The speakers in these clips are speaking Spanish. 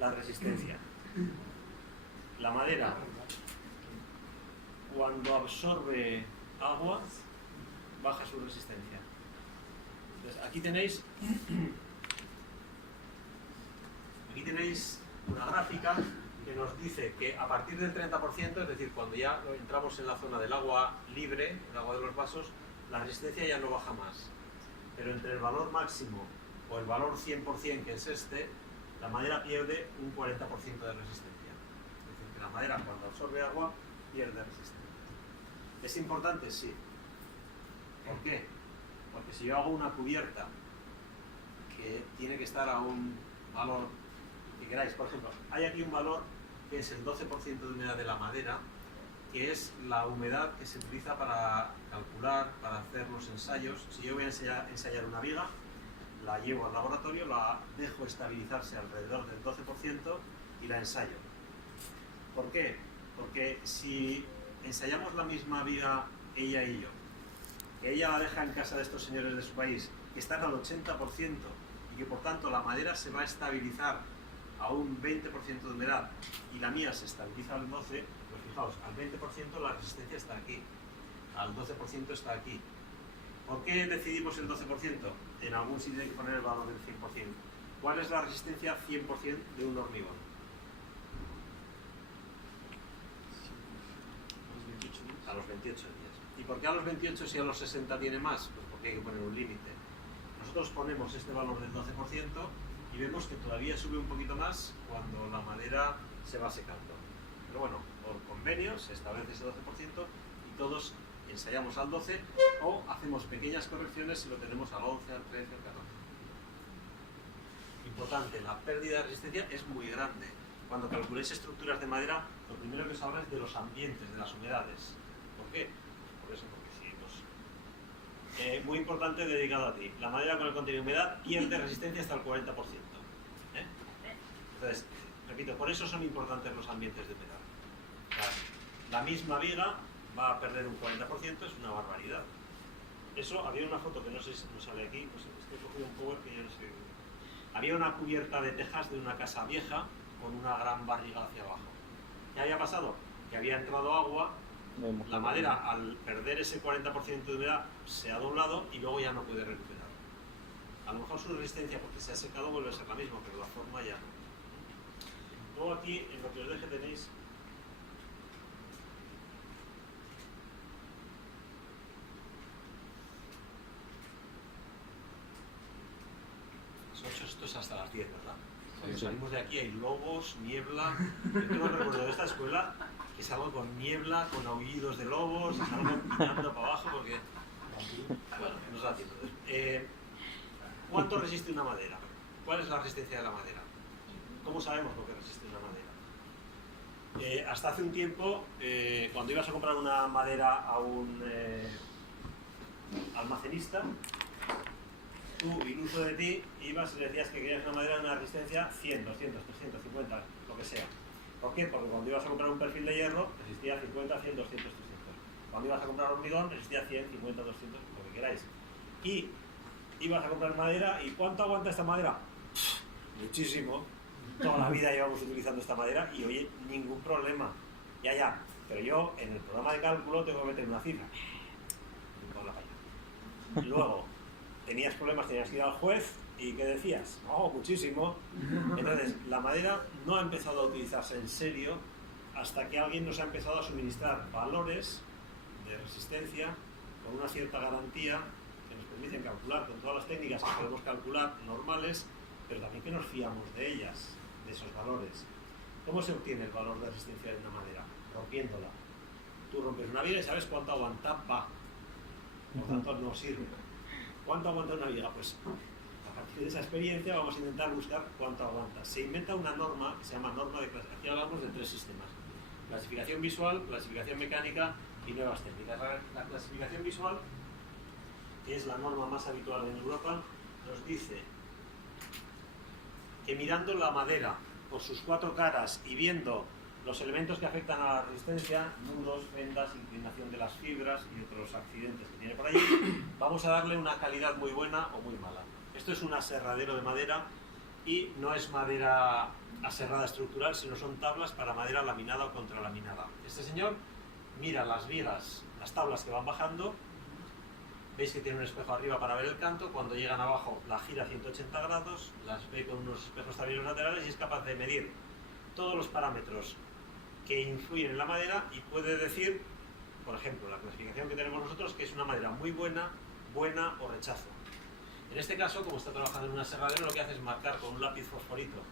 la resistencia. La madera, cuando absorbe agua, baja su resistencia. Entonces, aquí tenéis una gráfica que nos dice que a partir del 30%, es decir, cuando ya entramos en la zona del agua libre, el agua de los vasos, la resistencia ya no baja más. Pero entre el valor máximo o el valor 100%, que es este, la madera pierde un 40% de resistencia. Es decir, que la madera cuando absorbe agua pierde resistencia. ¿Es importante? Sí. ¿Por qué? Porque si yo hago una cubierta que tiene que estar a un valor que queráis, por ejemplo, hay aquí un valor que es el 12% de humedad de la madera, que es la humedad que se utiliza para calcular, para hacer los ensayos. Si yo voy a ensayar una viga, la llevo al laboratorio, la dejo estabilizarse alrededor del 12% y la ensayo. ¿Por qué? Porque si ensayamos la misma viga ella y yo, que ella la deja en casa de estos señores de su país, que están al 80% y que por tanto la madera se va a estabilizar a un 20% de humedad y la mía se estabiliza al 12%, pues fijaos, al 20% la resistencia está aquí, al 12% está aquí. ¿Por qué decidimos el 12%? En algún sitio hay que poner el valor del 100%. ¿Cuál es la resistencia 100% de un hormigón? A los 28 días. ¿Y por qué a los 28 si a los 60 tiene más? Pues porque hay que poner un límite. Nosotros ponemos este valor del 12% y vemos que todavía sube un poquito más cuando la madera se va secando. Pero bueno, por convenio se establece ese 12% y todos ensayamos al 12 o hacemos pequeñas correcciones si lo tenemos al 11, al 13, al 14. Importante, la pérdida de resistencia es muy grande. Cuando calculéis estructuras de madera, lo primero que os habla es de los ambientes, de las humedades. ¿Por qué? Por eso, porque sí, pues, muy importante dedicado a ti. La madera con el contenido de humedad pierde resistencia hasta el 40%. Entonces, repito, por eso son importantes los ambientes de humedad. La misma viga va a perder un 40%, es una barbaridad. Eso, había una foto que no sé si nos sale aquí, pues estoy cogido un power que ya no sé. Había una cubierta de tejas de una casa vieja con una gran barriga hacia abajo. ¿Qué había pasado? Que había entrado agua, la madera al perder ese 40% de humedad se ha doblado y luego ya no puede recuperar. A lo mejor su resistencia porque se ha secado vuelve a ser la misma, pero la forma ya no. Luego aquí, en lo que os deje tenéis esto es hasta las 10, ¿verdad? Cuando salimos de aquí hay lobos, niebla. Yo tengo recuerdo de esta escuela que salgo con niebla, con aullidos de lobos, salgo mirando para abajo porque... Bueno, no da tiempo. ¿Cuánto resiste una madera? ¿Cuál es la resistencia de la madera? ¿Cómo sabemos lo que resiste una madera? Hasta hace un tiempo, cuando ibas a comprar una madera a un almacenista, tú, iluso de ti, ibas y le decías que querías una madera de una resistencia 100, 200, 300, 50, lo que sea. ¿Por qué? Porque cuando ibas a comprar un perfil de hierro, resistía 50, 100, 200, 300. Cuando ibas a comprar hormigón, resistía 100, 50, 200, lo que queráis. Y ibas a comprar madera, ¿y cuánto aguanta esta madera? Muchísimo. Toda la vida llevamos utilizando esta madera y oye, ningún problema. Ya. Pero yo, en el programa de cálculo, tengo que meter una cifra. Y luego, tenías problemas, tenías que ir al juez y ¿qué decías? No, muchísimo. Entonces, la madera no ha empezado a utilizarse en serio hasta que alguien nos ha empezado a suministrar valores de resistencia con una cierta garantía que nos permiten calcular con todas las técnicas que podemos calcular normales, pero también que nos fiamos de ellas, de esos valores. ¿Cómo se obtiene el valor de resistencia de una madera? Rompiéndola. Tú rompes una viga y sabes cuánto aguanta, va. Por tanto, no sirve. ¿Cuánto aguanta una viga? Pues a partir de esa experiencia vamos a intentar buscar cuánto aguanta. Se inventa una norma que se llama norma de clasificación. Aquí hablamos de 3 sistemas: clasificación visual, clasificación mecánica y nuevas técnicas. La clasificación visual, que es la norma más habitual en Europa, nos dice que mirando la madera por sus 4 caras y viendo los elementos que afectan a la resistencia, nudos, fendas, inclinación de las fibras y otros accidentes que tiene por allí, vamos a darle una calidad muy buena o muy mala. Esto es un aserradero de madera y no es madera aserrada estructural, sino son tablas para madera laminada o contralaminada. Este señor mira las vigas, las tablas que van bajando, veis que tiene un espejo arriba para ver el canto, cuando llegan abajo la gira a 180 grados, las ve con unos espejos también laterales y es capaz de medir todos los parámetros que influyen en la madera y puede decir, por ejemplo, la clasificación que tenemos nosotros, que es una madera muy buena, buena o rechazo. En este caso, como está trabajando en un aserradero, lo que hace es marcar con un lápiz fosforito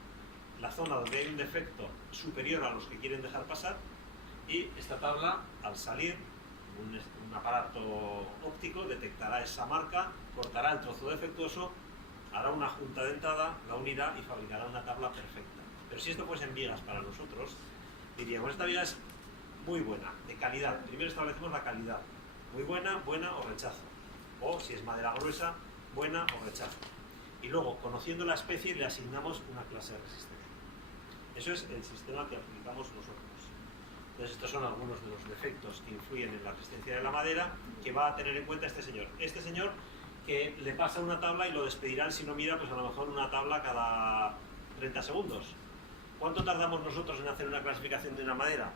la zona donde hay un defecto superior a los que quieren dejar pasar, y esta tabla, al salir, un aparato óptico detectará esa marca, cortará el trozo defectuoso, hará una junta dentada, la unirá y fabricará una tabla perfecta. Pero si esto fuese en vigas para nosotros, diríamos, esta viga es muy buena, de calidad. Primero establecemos la calidad, muy buena, buena o rechazo. O si es madera gruesa, buena o rechazo. Y luego, conociendo la especie, le asignamos una clase de resistencia. Eso es el sistema que aplicamos nosotros. Entonces, estos son algunos de los defectos que influyen en la resistencia de la madera que va a tener en cuenta este señor. Este señor que le pasa una tabla y lo despedirán si no mira, pues a lo mejor una tabla cada 30 segundos. ¿Cuánto tardamos nosotros en hacer una clasificación de una madera?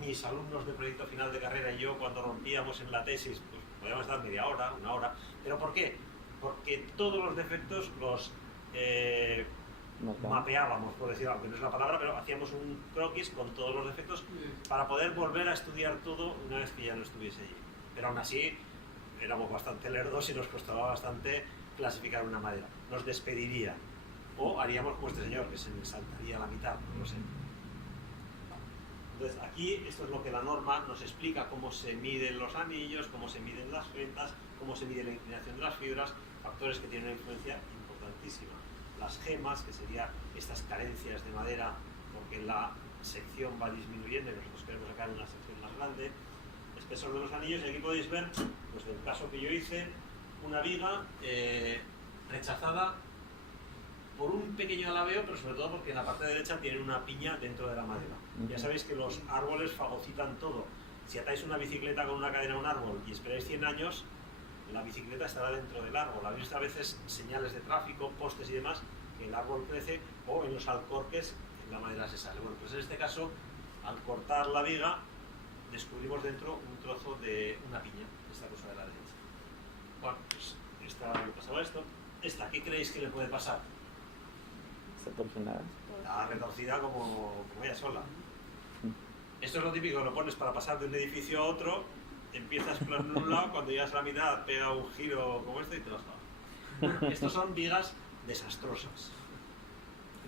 Mis alumnos de proyecto final de carrera y yo, cuando rompíamos en la tesis, pues podíamos estar media hora, una hora. ¿Pero por qué? Porque todos los defectos los mapeábamos, por decirlo, aunque no es la palabra, pero hacíamos un croquis con todos los defectos para poder volver a estudiar todo una vez que ya no estuviese allí. Pero aún así éramos bastante lerdos y nos costaba bastante clasificar una madera. Nos despediría o haríamos como este señor, que se le saltaría la mitad, no lo sé. Entonces aquí esto es lo que la norma nos explica: cómo se miden los anillos, cómo se miden las ventas, cómo se mide la inclinación de las fibras, factores que tienen una influencia importantísima. Las gemas, que serían estas carencias de madera, porque la sección va disminuyendo y nosotros queremos sacar una sección más grande. Espesor de los anillos, y aquí podéis ver, pues en el caso que yo hice, una viga rechazada por un pequeño alabeo, pero sobre todo porque en la parte derecha tienen una piña dentro de la madera. Ya sabéis que los árboles fagocitan todo. Si atáis una bicicleta con una cadena a un árbol y esperáis 100 años, la bicicleta estará dentro del árbol. Habéis visto a veces señales de tráfico, postes y demás, que el árbol crece, o en los alcorques la madera se sale. Bueno, pues en este caso, al cortar la viga, descubrimos dentro un trozo de una piña, esta cosa de la derecha. Bueno, pues esta le pasaba esto. Esta, ¿qué creéis que le puede pasar? Está torsionada. Está retorcida como ella sola. Esto es lo típico, lo pones para pasar de un edificio a otro, empiezas plano en un lado, cuando llegas a la mitad pega un giro como este y te vas abajo. Bueno, estos son vigas desastrosas.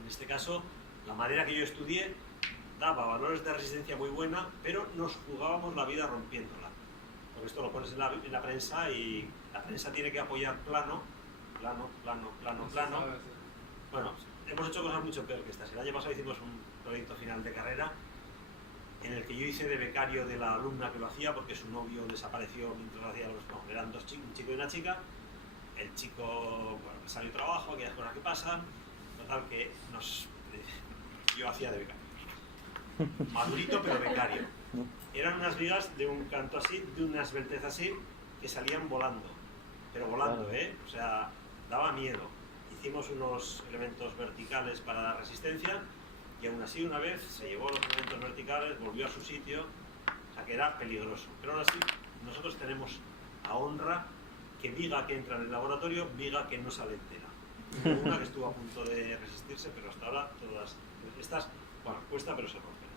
En este caso, la madera que yo estudié daba valores de resistencia muy buena, pero nos jugábamos la vida rompiéndola. Porque esto lo pones en la prensa y la prensa tiene que apoyar plano. Bueno, hemos hecho cosas mucho peor que estas. El año pasado hicimos un proyecto final de carrera en el que yo hice de becario de la alumna que lo hacía, porque su novio desapareció mientras lo hacía. No, eran dos chicos, un chico y una chica. El chico, bueno, que salió trabajo, aquellas cosas que pasan. Total que yo hacía de becario. Madurito, pero becario. Eran unas vigas de un canto así, de una esbeltez así, que salían volando. Pero volando, O sea, daba miedo. Hicimos unos elementos verticales para la resistencia y aún así una vez se llevó los elementos verticales, volvió a su sitio, o sea que era peligroso. Pero aún así nosotros tenemos a honra que viga que entra en el laboratorio, viga que no sale entera. Una que estuvo a punto de resistirse, pero hasta ahora todas estas, bueno, cuesta pero se rompen.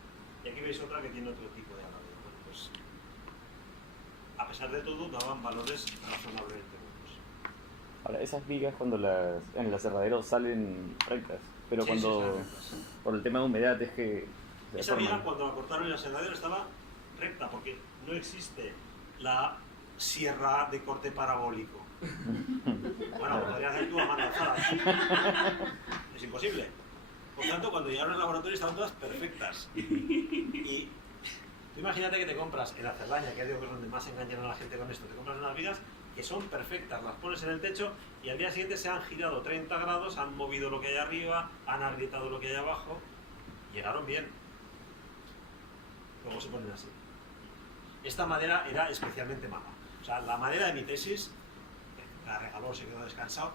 Y aquí veis otra que tiene otro tipo de alabeo. Bueno, pues a pesar de todo daban valores razonablemente buenos. Ahora, esas vigas cuando en el aserradero salen rectas, pero cuando por el tema de humedad es que esa viga cuando la cortaron en el aserradero estaba recta, porque no existe la sierra de corte parabólico. Bueno, podrías hacer tú a mano alzada. Es imposible. Por tanto, cuando llegaron al laboratorio estaban todas perfectas. Y tú imagínate que te compras en la Cerdaña, que digo que es donde más engañan a la gente con esto, te compras unas vigas que son perfectas, las pones en el techo y al día siguiente se han girado 30 grados, han movido lo que hay arriba, han agrietado lo que hay abajo, llegaron bien. Luego se ponen así. Esta madera era especialmente mala. O sea, la madera de mi tesis, la regaló, se quedó descansado.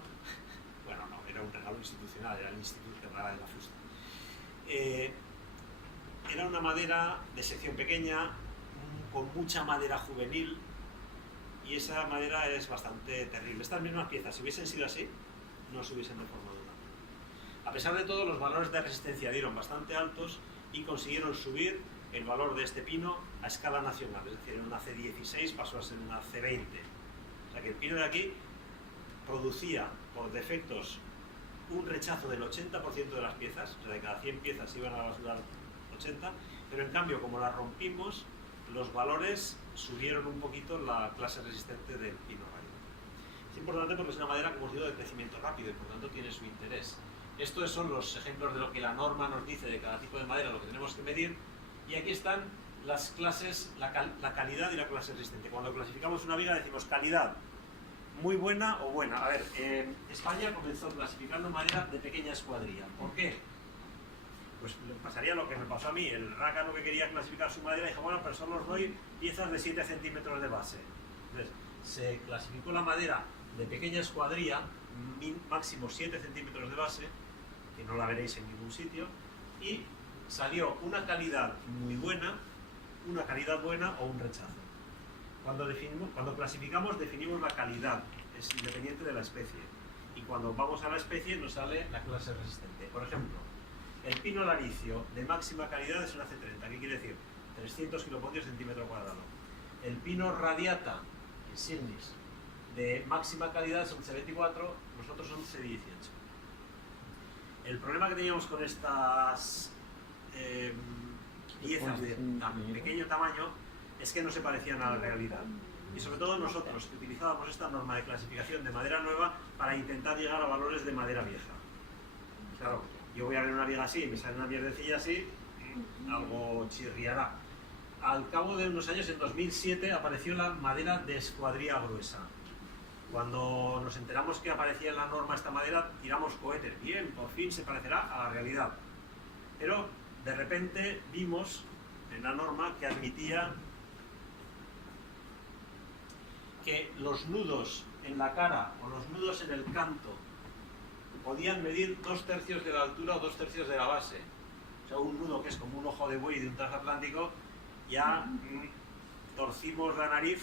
Bueno, no, era un regalo institucional, era el Instituto Terrara de la Fusta. una madera de sección pequeña, con mucha madera juvenil, y esa madera es bastante terrible. Estas mismas piezas, si hubiesen sido así, no se hubiesen deformado tanto. A pesar de todo, los valores de resistencia dieron bastante altos y consiguieron subir el valor de este pino a escala nacional, es decir, en una C16 pasó a ser una C20. O sea que el pino de aquí producía por defectos un rechazo del 80% de las piezas, o sea, de cada 100 piezas iban a la basura 80, pero en cambio, como las rompimos, los valores subieron un poquito la clase resistente del pino rayo. Es importante porque es una madera, como os digo, de crecimiento rápido y por tanto tiene su interés. Estos son los ejemplos de lo que la norma nos dice de cada tipo de madera, lo que tenemos que medir, y aquí están las clases, la calidad y la clase resistente. Cuando clasificamos una viga decimos calidad, muy buena o buena. A ver, España comenzó clasificando madera de pequeña escuadría. ¿Por qué? Pues le pasaría lo que me pasó a mí. El rácano que quería clasificar su madera dijo, bueno, pero solo os doy piezas de 7 centímetros de base. Entonces, se clasificó la madera de pequeña escuadría, máximo 7 centímetros de base, que no la veréis en ningún sitio, y salió una calidad muy buena, una calidad buena o un rechazo. Cuando clasificamos definimos la calidad, es independiente de la especie, y cuando vamos a la especie nos sale la clase resistente. Por ejemplo, el pino laricio de máxima calidad es una C30, ¿qué quiere decir? 300 kilopodios centímetro cuadrado. El pino radiata, el Signis, de máxima calidad es un C24, nosotros son C18. El problema que teníamos con estas piezas de tan pequeño tamaño es que no se parecían a la realidad. Y sobre todo nosotros, que utilizábamos esta norma de clasificación de madera nueva para intentar llegar a valores de madera vieja. Claro, yo voy a ver una viga así y me sale una mierdecilla así, algo chirriará. Al cabo de unos años, en 2007, apareció la madera de escuadría gruesa. Cuando nos enteramos que aparecía en la norma esta madera, tiramos cohetes. Bien, por fin se parecerá a la realidad. Pero de repente vimos en la norma que admitía que los nudos en la cara o los nudos en el canto podían medir 2/3 de la altura o 2/3 de la base. O sea, un nudo que es como un ojo de buey de un transatlántico, ya torcimos la nariz,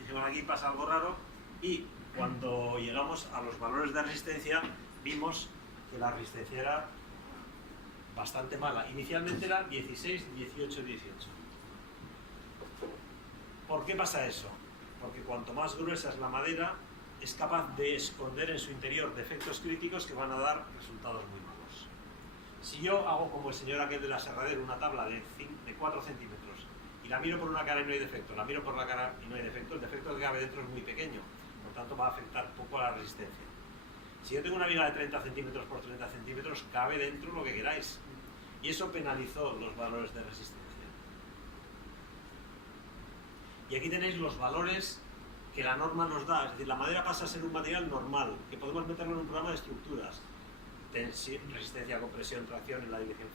dijimos aquí pasa algo raro, y cuando llegamos a los valores de resistencia vimos que la resistencia era bastante mala. Inicialmente era 16, 18, 18. ¿Por qué pasa eso? Porque cuanto más gruesa es la madera, es capaz de esconder en su interior defectos críticos que van a dar resultados muy malos. Si yo hago como el señor aquel de la Serradero, una tabla de 4 centímetros, y la miro por una cara y no hay defecto, la miro por la cara y no hay defecto, el defecto que cabe dentro es muy pequeño, por tanto va a afectar poco a la resistencia. Si yo tengo una viga de 30 centímetros por 30 centímetros, cabe dentro lo que queráis. Y eso penalizó los valores de resistencia. Y aquí tenéis los valores que la norma nos da. Es decir, la madera pasa a ser un material normal, que podemos meterlo en un programa de estructuras. Resistencia, compresión, tracción en la dirección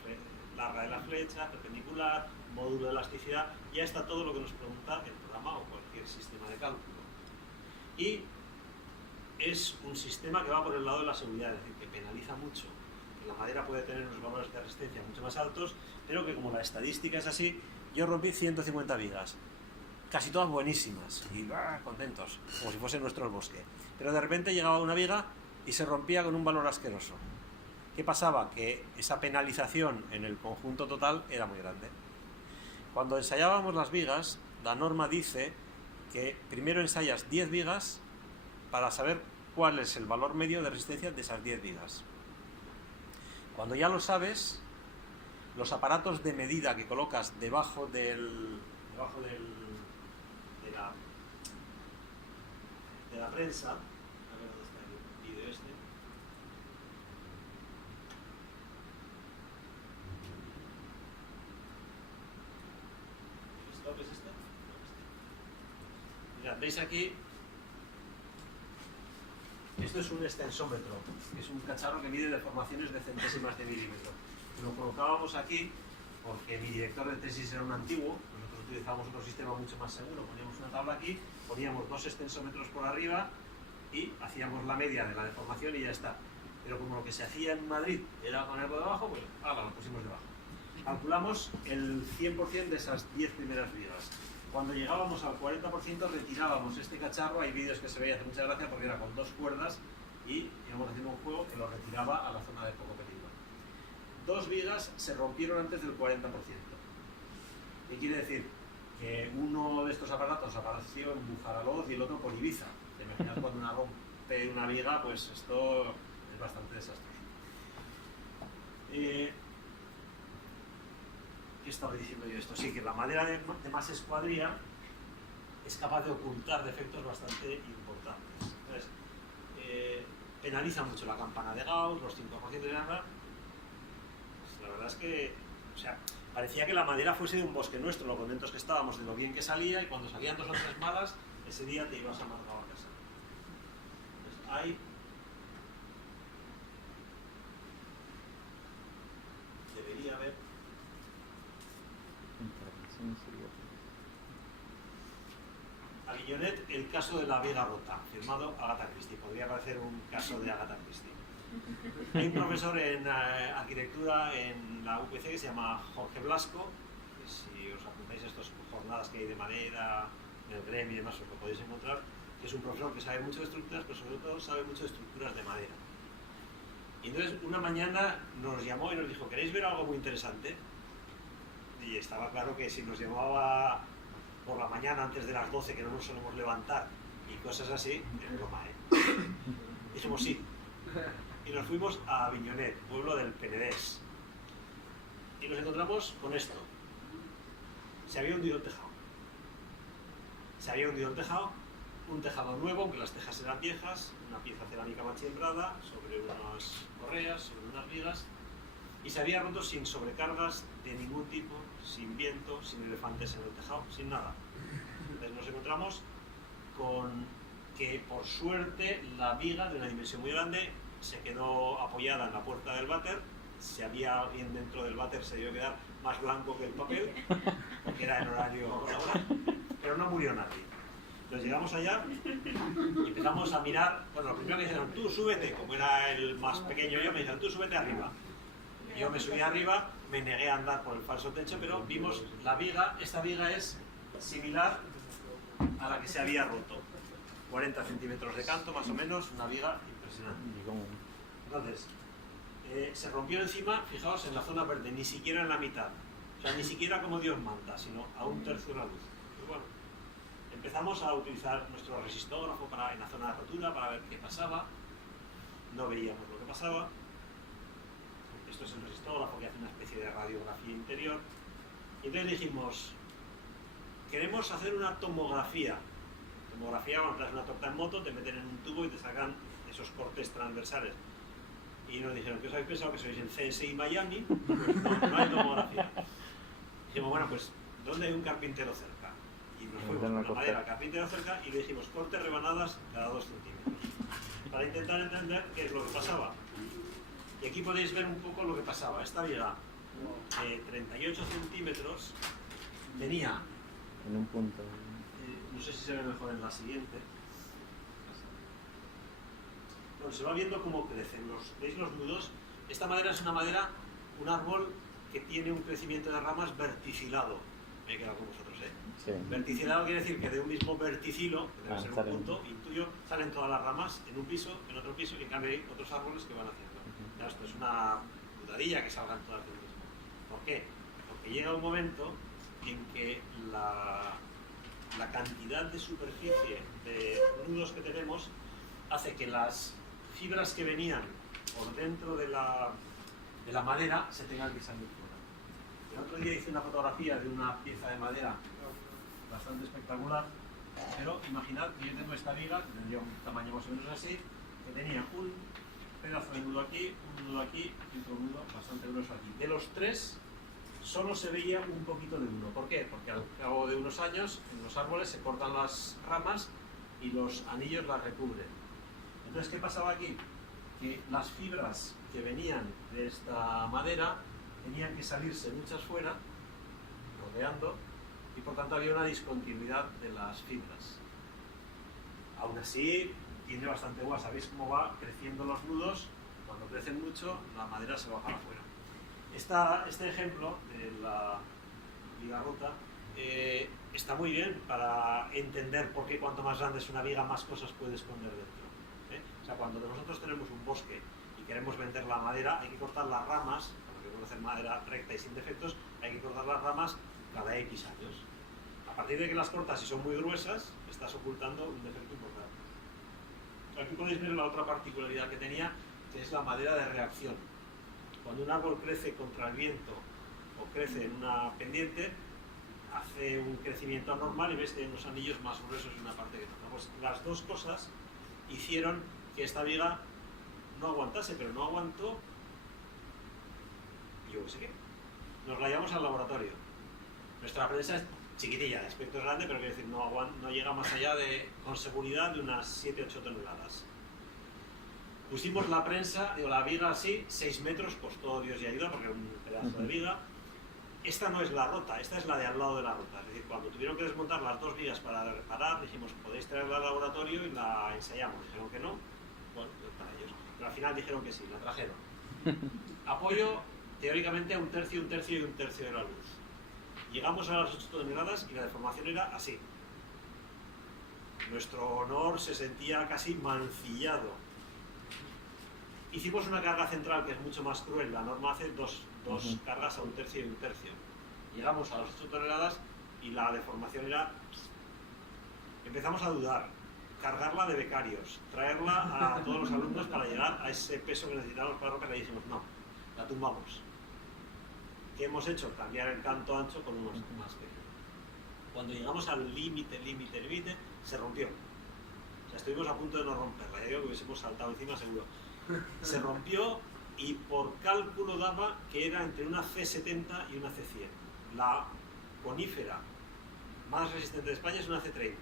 larga de la flecha, perpendicular, módulo de elasticidad. Ya está todo lo que nos pregunta el programa o cualquier sistema de cálculo. Y es un sistema que va por el lado de la seguridad, es decir, que penaliza mucho. Que la madera puede tener unos valores de resistencia mucho más altos, pero que como la estadística es así, yo rompí 150 vigas. Casi todas buenísimas y contentos, como si fuese nuestro el bosque. Pero de repente llegaba una viga y se rompía con un valor asqueroso. ¿Qué pasaba? Que esa penalización en el conjunto total era muy grande. Cuando ensayábamos las vigas, la norma dice que primero ensayas 10 vigas para saber cuál es el valor medio de resistencia de esas 10 vigas. Cuando ya lo sabes, los aparatos de medida que colocas debajo de la prensa, a ver dónde está el vídeo este. ¿El stop es este? Mirad, veis aquí, esto es un extensómetro, que es un cacharro que mide deformaciones de centésimas de milímetro. Lo colocábamos aquí porque mi director de tesis era un antiguo. Nosotros utilizábamos otro sistema mucho más seguro. Poníamos una tabla aquí, poníamos 2 extensómetros por arriba y hacíamos la media de la deformación y ya está. Pero como lo que se hacía en Madrid era ponerlo debajo, pues ahora lo pusimos debajo. calculamos el 100% de esas 10 primeras vigas. Cuando llegábamos al 40% retirábamos este cacharro. Hay vídeos que se veía, hace mucha gracia porque era con 2 cuerdas y íbamos haciendo un juego que lo retiraba a la zona de poco peligro. 2 vigas se rompieron antes del 40%. ¿Qué quiere decir? Que uno de estos aparatos apareció en Bujaraloz y el otro por Ibiza. ¿Te imaginas cuando una rompe una viga? Pues esto es bastante desastroso. ¿Qué estaba diciendo yo esto? Sí, que la madera de más escuadría es capaz de ocultar defectos bastante importantes. Entonces, penaliza mucho la campana de Gauss, los 5% de nada. Pues la verdad es que, o sea, parecía que la madera fuese de un bosque nuestro, lo contentos que estábamos de lo bien que salía, y cuando salían 2 o 3 malas, ese día te ibas amargado a casa. Entonces, hay debería haber Aviñonet, el caso de la viga rota, firmado Agatha Christie. Podría parecer un caso de Agatha Christie. Hay un profesor en arquitectura en la UPC que se llama Jorge Blasco, que si os apuntáis a estas jornadas que hay de madera, del gremio y demás, os lo podéis encontrar, que es un profesor que sabe mucho de estructuras, pero sobre todo sabe mucho de estructuras de madera. Y entonces una mañana nos llamó y nos dijo: ¿queréis ver algo muy interesante? Y estaba claro que si nos llamaba por la mañana antes de las 12, que no nos solemos levantar, y cosas así, es broma, ¿eh? Dijimos sí. Y nos fuimos a Aviñonet, pueblo del Penedès. Y nos encontramos con esto. Se había hundido el tejado. Se había hundido el tejado, un tejado nuevo, aunque las tejas eran viejas, una pieza cerámica machimbrada sobre unas correas, sobre unas vigas, y se había roto sin sobrecargas de ningún tipo, sin viento, sin elefantes en el tejado, sin nada. Entonces nos encontramos con que, por suerte, la viga de una dimensión muy grande se quedó apoyada en la puerta del váter. Si había alguien dentro del váter, se debió quedar más blanco que el papel, porque era en horario laboral, pero no murió nadie. Entonces llegamos allá y empezamos a mirar. Bueno, lo primero que dijeron: tú súbete. Como era el más pequeño yo, me dijeron: tú súbete arriba. Yo me subí arriba, me negué a andar por el falso techo, pero vimos la viga. Esta viga es similar a la que se había roto. 40 centímetros de canto, más o menos, una viga impresionante. Entonces, se rompió encima, fijaos, en la zona verde, ni siquiera en la mitad. O sea, ni siquiera como Dios manda, sino a un tercio de la luz. Pues bueno, empezamos a utilizar nuestro resistógrafo en la zona de rotura para ver qué pasaba. No veíamos lo que pasaba. Esto es el resistógrafo, que hace una especie de radiografía interior. Y entonces dijimos: queremos hacer una tomografía. Tomografía, cuando traes una torta en moto, te meten en un tubo y te sacan esos cortes transversales. Y nos dijeron: ¿qué os habéis pensado, que sois el CSI Miami? Pues no hay tomografía. Dijimos: bueno, pues ¿dónde hay un carpintero cerca? Y nos fuimos con la madera al carpintero cerca y le dijimos: corte rebanadas cada 2 centímetros. Para intentar entender qué es lo que pasaba. Y aquí podéis ver un poco lo que pasaba. Esta viga, 38 centímetros, tenía... En un punto. No sé si se ve mejor en la siguiente. Bueno, se va viendo cómo crecen. ¿Veis los nudos? Esta madera es una madera, un árbol que tiene un crecimiento de ramas verticilado. Me he quedado con vosotros, ¿eh? Sí. Verticilado quiere decir que de un mismo verticilo, que debe ser un punto, intuyo, salen todas las ramas en un piso, en otro piso, y en cambio hay otros árboles que van haciendo. Ya, esto es una putadilla que salgan todas del mismo. ¿Por qué? Porque llega un momento en que la cantidad de superficie de nudos que tenemos hace que las fibras que venían por dentro de la madera se tengan que salir fuera. El otro día hice una fotografía de una pieza de madera bastante espectacular, pero imaginad que yo tengo esta viga, que tendría un tamaño más o menos así, que tenía un pedazo de nudo aquí, un nudo aquí y otro nudo bastante grueso aquí. De los 3, solo se veía un poquito de uno. ¿Por qué? Porque al cabo de unos años en los árboles se cortan las ramas y los anillos las recubren. Entonces, ¿qué pasaba aquí? Que las fibras que venían de esta madera tenían que salirse muchas fuera, rodeando, y por tanto había una discontinuidad de las fibras. Aún así, tiene bastante guasa. ¿Sabéis cómo va creciendo los nudos? Cuando crecen mucho, la madera se va para afuera. Este ejemplo de la viga rota está muy bien para entender por qué cuanto más grande es una viga, más cosas puede esconder dentro. O sea, cuando nosotros tenemos un bosque y queremos vender la madera, hay que cortar las ramas, cuando queremos hacer madera recta y sin defectos, hay que cortar las ramas cada X años. A partir de que las cortas y son muy gruesas, estás ocultando un defecto importante. Aquí podéis ver la otra particularidad que tenía, que es la madera de reacción. Cuando un árbol crece contra el viento o crece en una pendiente, hace un crecimiento anormal y ves que hay unos anillos más gruesos en una parte que otra. Pues las dos cosas hicieron que esta viga no aguantase, pero no aguantó, yo qué sé qué. Nos la llevamos al laboratorio. Nuestra prensa es chiquitilla, de aspecto es grande, pero quiero decir, no llega más allá de, con seguridad, de unas 7-8 toneladas. Pusimos la prensa, digo, la viga así, 6 metros, costó Dios y ayuda, porque era un pedazo de viga. Esta no es la rota, esta es la de al lado de la rota. Es decir, cuando tuvieron que desmontar las dos vigas para reparar, dijimos, podéis traerla al laboratorio y la ensayamos. Dijeron que no, bueno, pues para ellos. Pero al final dijeron que sí, la trajeron. Apoyo, teóricamente, a un tercio y un tercio de la luz. Llegamos a las 8 toneladas y la deformación era así. Nuestro honor se sentía casi mancillado. Hicimos una carga central que es mucho más cruel. La norma hace dos cargas a un tercio y un tercio. Llegamos a las 8 toneladas y la deformación era... Empezamos a dudar. Cargarla de becarios. Traerla a todos los alumnos para llegar a ese peso que necesitábamos para romperla. Y dijimos, no, la tumbamos. ¿Qué hemos hecho? Cambiar el canto ancho con unos más pequeños. Cuando llegamos al límite, se rompió. O sea, estuvimos a punto de no romperla. Ya digo que hubiésemos saltado encima seguro. Se rompió y por cálculo daba que era entre una C70 y una C100. La conífera más resistente de España es una C30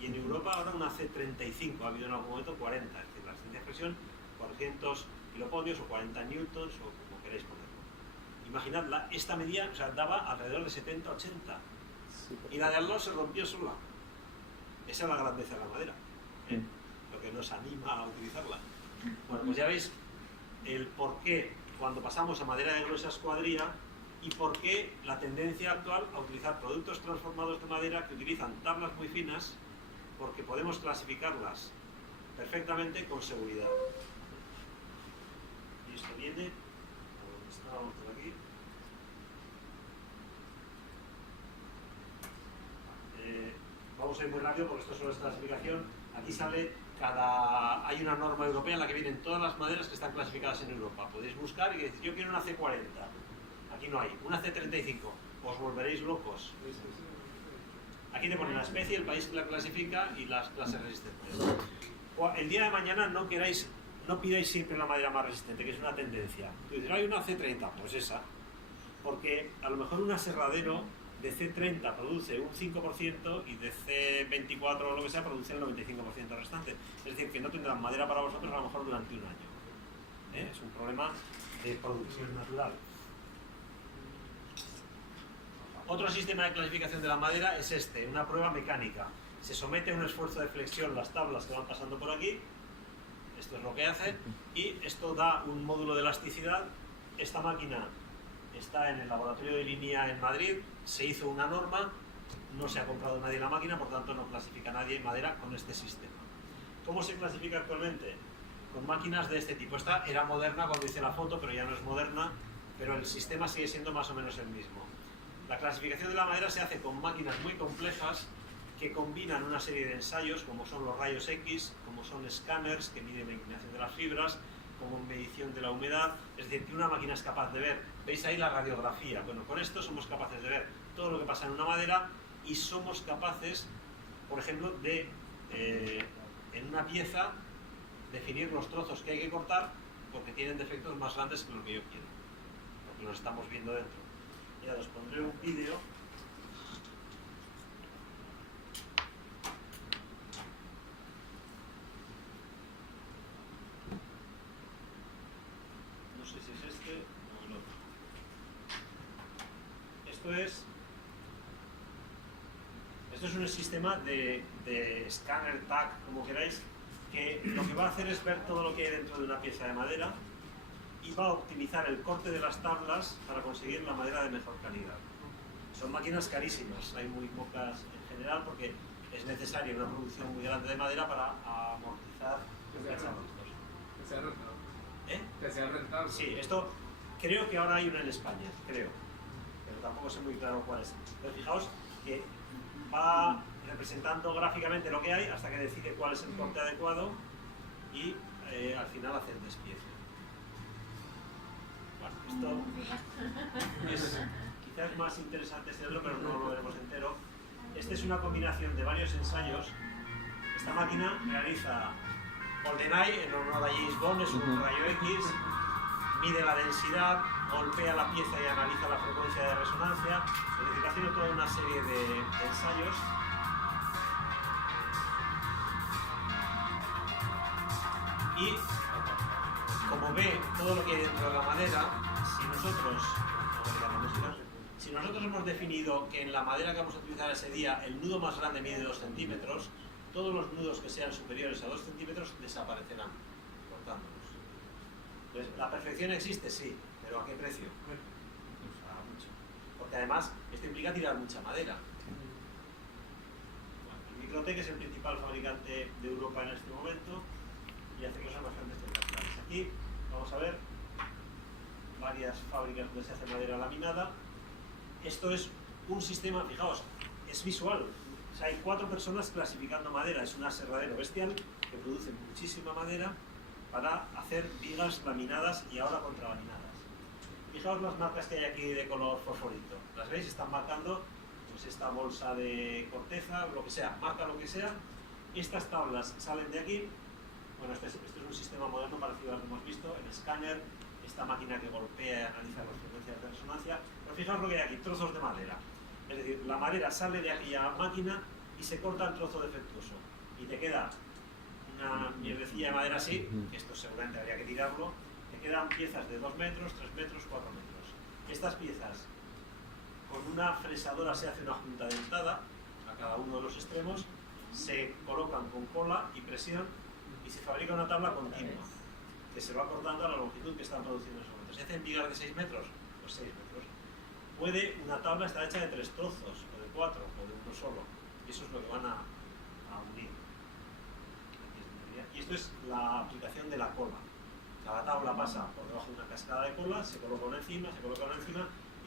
y en Europa ahora una C35, ha habido en algún momento 40, es decir, la resistencia de presión 400 kilopodios o 40 newtons o como queréis ponerlo. Imaginadla, esta medía, o sea, daba alrededor de 70-80 y la de al lado se rompió sola. Esa es la grandeza de la madera, lo que nos anima a utilizarla. Bueno, pues ya veis el por qué cuando pasamos a madera de gruesa escuadría y por qué la tendencia actual a utilizar productos transformados de madera que utilizan tablas muy finas, porque podemos clasificarlas perfectamente con seguridad. Y esto viene, ¿dónde está? Vamos por aquí. Vamos a ir muy rápido porque esto solo es clasificación. Aquí sale hay una norma europea en la que vienen todas las maderas que están clasificadas en Europa. Podéis buscar y decir, yo quiero una C40. Aquí no hay. Una C35. Os volveréis locos. Aquí te ponen la especie, el país que la clasifica y las clases resistentes. El día de mañana no pidáis siempre la madera más resistente, que es una tendencia. Tú dices, hay una C30, pues esa. Porque a lo mejor un aserradero de C30 produce un 5% y de C24 o lo que sea produce el 95% restante. Es decir, que no tendrán madera para vosotros a lo mejor durante un año. Es un problema de producción natural. Otro sistema de clasificación de la madera es una prueba mecánica. Se somete a un esfuerzo de flexión las tablas que van pasando por aquí. Esto es lo que hace. Y esto da un módulo de elasticidad. Esta máquina está en el laboratorio de línea en Madrid, se hizo una norma, no se ha comprado nadie la máquina, por tanto no clasifica nadie madera con este sistema. ¿Cómo se clasifica actualmente? Con máquinas de este tipo. Esta era moderna cuando hice la foto, pero ya no es moderna, pero el sistema sigue siendo más o menos el mismo. La clasificación de la madera se hace con máquinas muy complejas que combinan una serie de ensayos, como son los rayos X, como son escáneres que miden la inclinación de las fibras, como medición de la humedad, es decir, que una máquina es capaz de ver, veis ahí la radiografía, bueno, con esto somos capaces de ver todo lo que pasa en una madera y somos capaces, por ejemplo, de, en una pieza, definir los trozos que hay que cortar porque tienen defectos más grandes que lo que yo quiero, porque los estamos viendo dentro. Ya os pondré un vídeo. No sé si es este o el otro. Esto es un sistema de escáner, tag, como queráis, que lo que va a hacer es ver todo lo que hay dentro de una pieza de madera y va a optimizar el corte de las tablas para conseguir la madera de mejor calidad. Son máquinas carísimas, hay muy pocas en general porque es necesaria una producción muy grande de madera para amortizar los cacharritos. Que sea rentable. ¿Eh? Que sea rentable. Sí, esto creo que ahora hay una en España, creo, pero tampoco sé muy claro cuál es. Pero fijaos que va representando gráficamente lo que hay hasta que decide cuál es el corte adecuado y al final hace el despiece. Bueno, esto es quizás más interesante serlo, pero no lo veremos entero. Esta es una combinación de varios ensayos. Esta máquina realiza GoldenEye en honor a James Bond, es un rayo X, mide la densidad, golpea la pieza y analiza la frecuencia de resonancia, es decir, haciendo toda una serie de ensayos. Y como ve todo lo que hay dentro de la madera, si nosotros hemos definido que en la madera que vamos a utilizar ese día el nudo más grande mide 2 centímetros, todos los nudos que sean superiores a 2 centímetros desaparecerán, cortándolos. Entonces, ¿la perfección existe? Sí, pero ¿a qué precio? A mucho. Porque además esto implica tirar mucha madera. Bueno, el Microtec es el principal fabricante de Europa en este momento y hace cosas bastante espectaculares. Aquí vamos a ver varias fábricas donde se hace madera laminada. Esto es un sistema, fijaos, es visual. O sea, hay 4 personas clasificando madera. Es un aserradero bestial que produce muchísima madera para hacer vigas laminadas y ahora contralaminadas. Fijaos las marcas que hay aquí de color fosforito. ¿Las veis? Están marcando pues, esta bolsa de corteza, lo que sea, marca lo que sea. Estas tablas salen de aquí. Bueno, este es un sistema moderno parecido al que hemos visto, el escáner, esta máquina que golpea y analiza las frecuencias de resonancia. Pero fijaos lo que hay aquí, trozos de madera. Es decir, la madera sale de aquella máquina y se corta el trozo defectuoso. Y te queda una mierdecilla de madera así, que esto seguramente habría que tirarlo, te quedan piezas de 2 metros, 3 metros, 4 metros. Estas piezas, con una fresadora se hace una junta dentada a cada uno de los extremos, se colocan con cola y presión y se fabrica una tabla continua que se va cortando a la longitud que están produciendo en ese momento. ¿Se hacen vigas de 6 metros? Pues 6 metros. Una tabla está hecha de 3 trozos, o de 4, o de uno solo. Y eso es lo que van a unir. Y esto es la aplicación de la cola. Cada tabla pasa por debajo de una cascada de cola, se coloca una encima,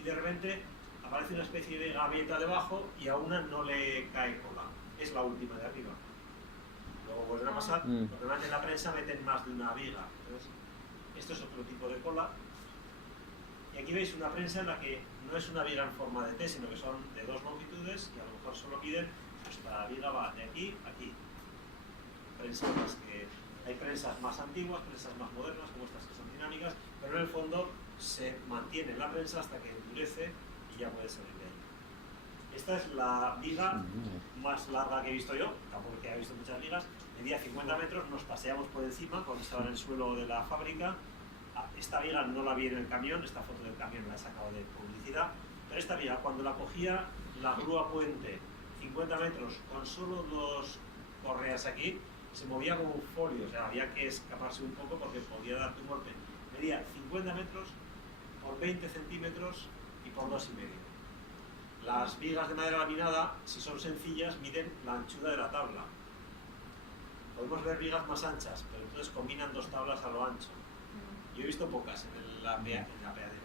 y de repente aparece una especie de gaveta debajo y a una no le cae cola. Es la última de arriba. Luego vuelven a pasar, porque en la prensa meten más de una viga. Entonces, esto es otro tipo de cola. Y aquí veis una prensa en la que no es una viga en forma de T, sino que son de 2 longitudes y a lo mejor solo piden, pues la viga va de aquí a aquí. Hay prensas más antiguas, prensas más modernas, como estas que son dinámicas, pero en el fondo se mantiene la prensa hasta que endurece y ya puede salir de ahí. Esta es la viga más larga que he visto yo, tampoco que haya visto muchas vigas, medía 50 metros, nos paseamos por encima cuando estaba en el suelo de la fábrica. Esta viga no la vi en el camión, esta foto del camión la he sacado de publicidad, pero esta viga cuando la cogía la grúa puente 50 metros con solo 2 correas aquí, se movía como un folio, o sea, había que escaparse un poco porque podía darte un golpe. Medía 50 metros por 20 centímetros y por 2,5. Las vigas de madera laminada, si son sencillas, miden la anchura de la tabla. Podemos ver vigas más anchas, pero entonces combinan 2 tablas a lo ancho. Yo he visto pocas en el apeadero.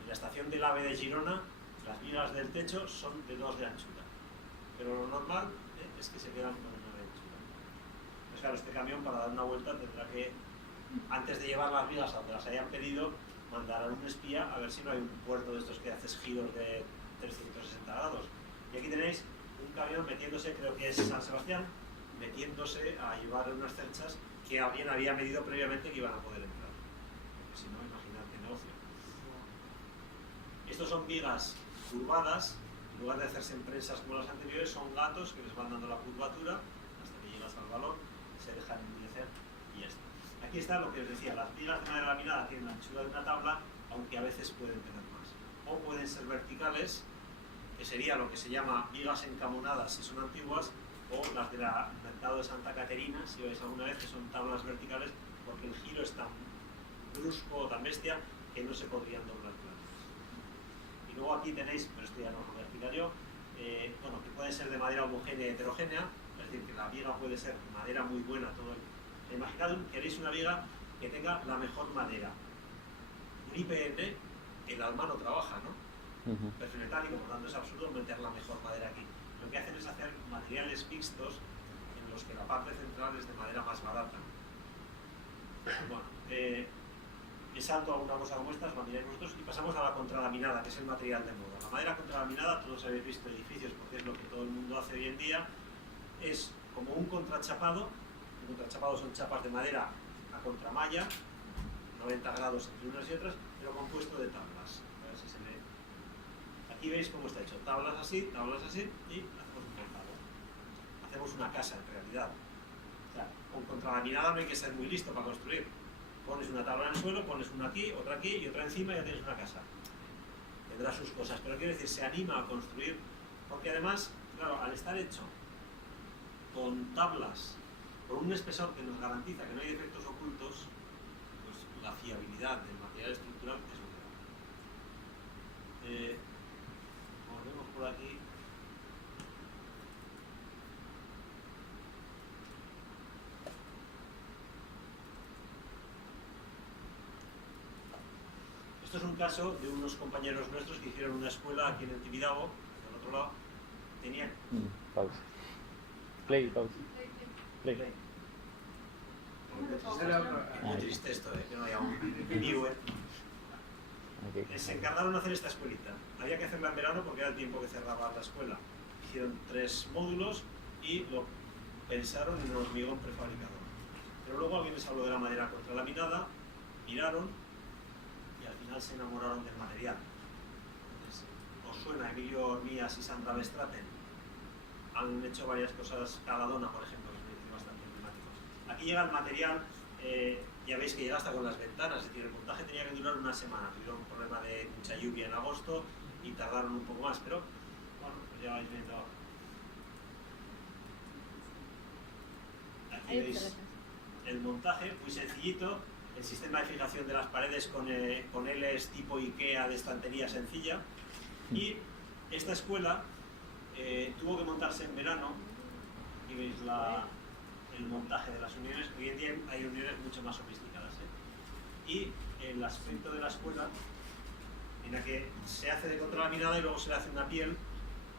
En la estación del AVE de Girona, las vigas del techo son de 2 de anchura. Pero lo normal es que se quedan con 1 de anchura. Pues claro, este camión para dar una vuelta tendrá que, antes de llevar las vigas a donde las hayan pedido, mandar a un espía a ver si no hay un puerto de estos que haces giros de 360 grados. Y aquí tenéis un camión metiéndose, creo que es San Sebastián, metiéndose a llevar unas cerchas que alguien había medido previamente que iban a poder entrar. Porque si no, imaginad qué negocio. Estos son vigas curvadas, en lugar de hacerse en prensas como las anteriores, son gatos que les van dando la curvatura hasta que llegas al valor, se dejan endurecer y ya está. Aquí está lo que os decía, las vigas de madera laminada tienen la anchura de una tabla, aunque a veces pueden tener más. O pueden ser verticales, que sería lo que se llama vigas encamonadas si son antiguas, o las del mercado de Santa Caterina, si veis alguna vez, que son tablas verticales, porque el giro es tan brusco o tan bestia que no se podrían doblar plantas. Y luego aquí tenéis, pero esto ya no lo voy a explicar yo, bueno, que puede ser de madera homogénea y heterogénea, es decir, que la viga puede ser madera muy buena. Imaginad, queréis una viga que tenga la mejor madera. Un IPN, el alma no trabaja, ¿no? Perfil metálico, por tanto es absurdo meter la mejor madera aquí. Lo que hacen es hacer materiales mixtos en los que la parte central es de madera más barata. Bueno, me salto a una cosa como esta, la miráis vosotros, y pasamos a la contralaminada, que es el material de moda. La madera contralaminada, todos habéis visto edificios porque es lo que todo el mundo hace hoy en día, es como un contrachapado. Un contrachapado son chapas de madera a contramalla, 90 grados entre unas y otras, pero compuesto de tablas. A ver si se ve. Aquí veis cómo está hecho, tablas así, y hacemos un montado. Hacemos una casa en realidad. O sea, con contralaminada no hay que ser muy listo para construir. Pones una tabla en el suelo, pones una aquí y otra encima y ya tienes una casa. Tendrá sus cosas, pero quiero decir, se anima a construir, porque además, claro, al estar hecho con tablas, con un espesor que nos garantiza que no hay defectos ocultos, pues la fiabilidad del material estructural es muy grande. Como vemos por aquí, esto es un caso de unos compañeros nuestros que hicieron una escuela aquí en el Tibidabo, del otro lado, tenían... Pausa. Play. Muy triste esto, que no haya un viewer. Se encargaron de hacer esta escuelita. Había que hacerla en verano porque era el tiempo que cerraba la escuela. Hicieron 3 módulos y lo pensaron en un hormigón prefabricado. Pero luego alguien les habló de la madera contralaminada, miraron y al final se enamoraron del material. Entonces, ¿os suena Emilio Hormías y Sandra Bestraten? Han hecho varias cosas, Caladona, por ejemplo, que es bastante emblemáticos. Aquí llega el material, ya veis que llega hasta con las ventanas, es decir, el montaje tenía que durar una semana. Tuvieron un problema de mucha lluvia en agosto y tardaron un poco más, pero bueno, pues ya vais viendo. Aquí veis el montaje, muy sencillito, el sistema de fijación de las paredes con Ls tipo IKEA de estantería sencilla. Y esta escuela tuvo que montarse en verano. Aquí veis el montaje de las uniones. Hoy en día hay uniones mucho más sofisticadas. Y el aspecto de la escuela, en la que se hace de contralaminada y luego se le hace una piel.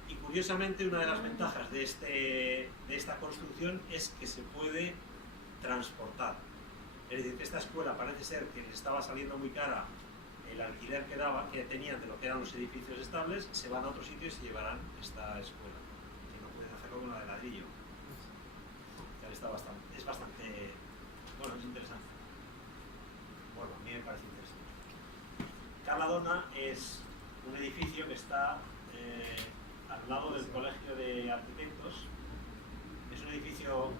Y curiosamente, una de las ventajas de esta construcción es que se puede transportar. Es decir, que esta escuela parece ser que les estaba saliendo muy cara el alquiler que tenían de lo que eran los edificios estables, se van a otro sitio y se llevarán esta escuela, que no pueden hacerlo con la de ladrillo. Es bastante, bueno, es interesante. Bueno, a mí me parece interesante. Caladona es un edificio que está al lado del Colegio de Arquitectos. Es un edificio,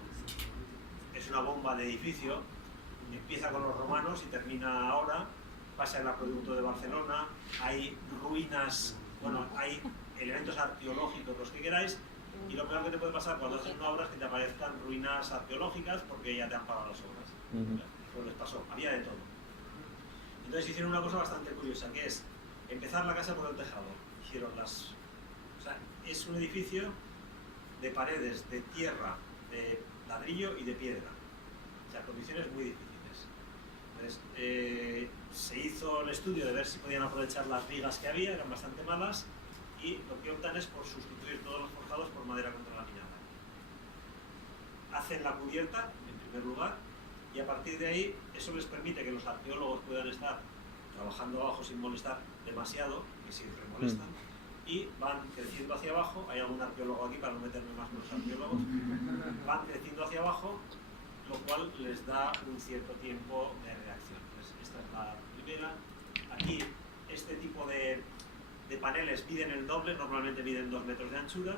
es una bomba de edificio, empieza con los romanos y termina ahora. Pasa el acueducto de Barcelona, hay ruinas, bueno, hay elementos arqueológicos, los que queráis, y lo peor que te puede pasar cuando haces una obra es que te aparezcan ruinas arqueológicas porque ya te han parado las obras. Pues les pasó, había de todo. Entonces hicieron una cosa bastante curiosa, que es empezar la casa por el tejado. Hicieron o sea, es un edificio de paredes de tierra, de ladrillo y de piedra. O sea, condiciones muy difíciles. Entonces, se hizo el estudio de ver si podían aprovechar las vigas que había, eran bastante malas, y lo que optan es por sustituir todos los forjados por madera contralaminada. Hacen la cubierta, en primer lugar, y a partir de ahí eso les permite que los arqueólogos puedan estar trabajando abajo sin molestar demasiado, que siempre molestan, y van creciendo hacia abajo. Hay algún arqueólogo aquí para no meterme más con los arqueólogos. Van creciendo hacia abajo, lo cual les da un cierto tiempo de reacción. Entonces, esta es la primera. Aquí, este tipo de paneles miden el doble, normalmente miden 2 metros de anchura,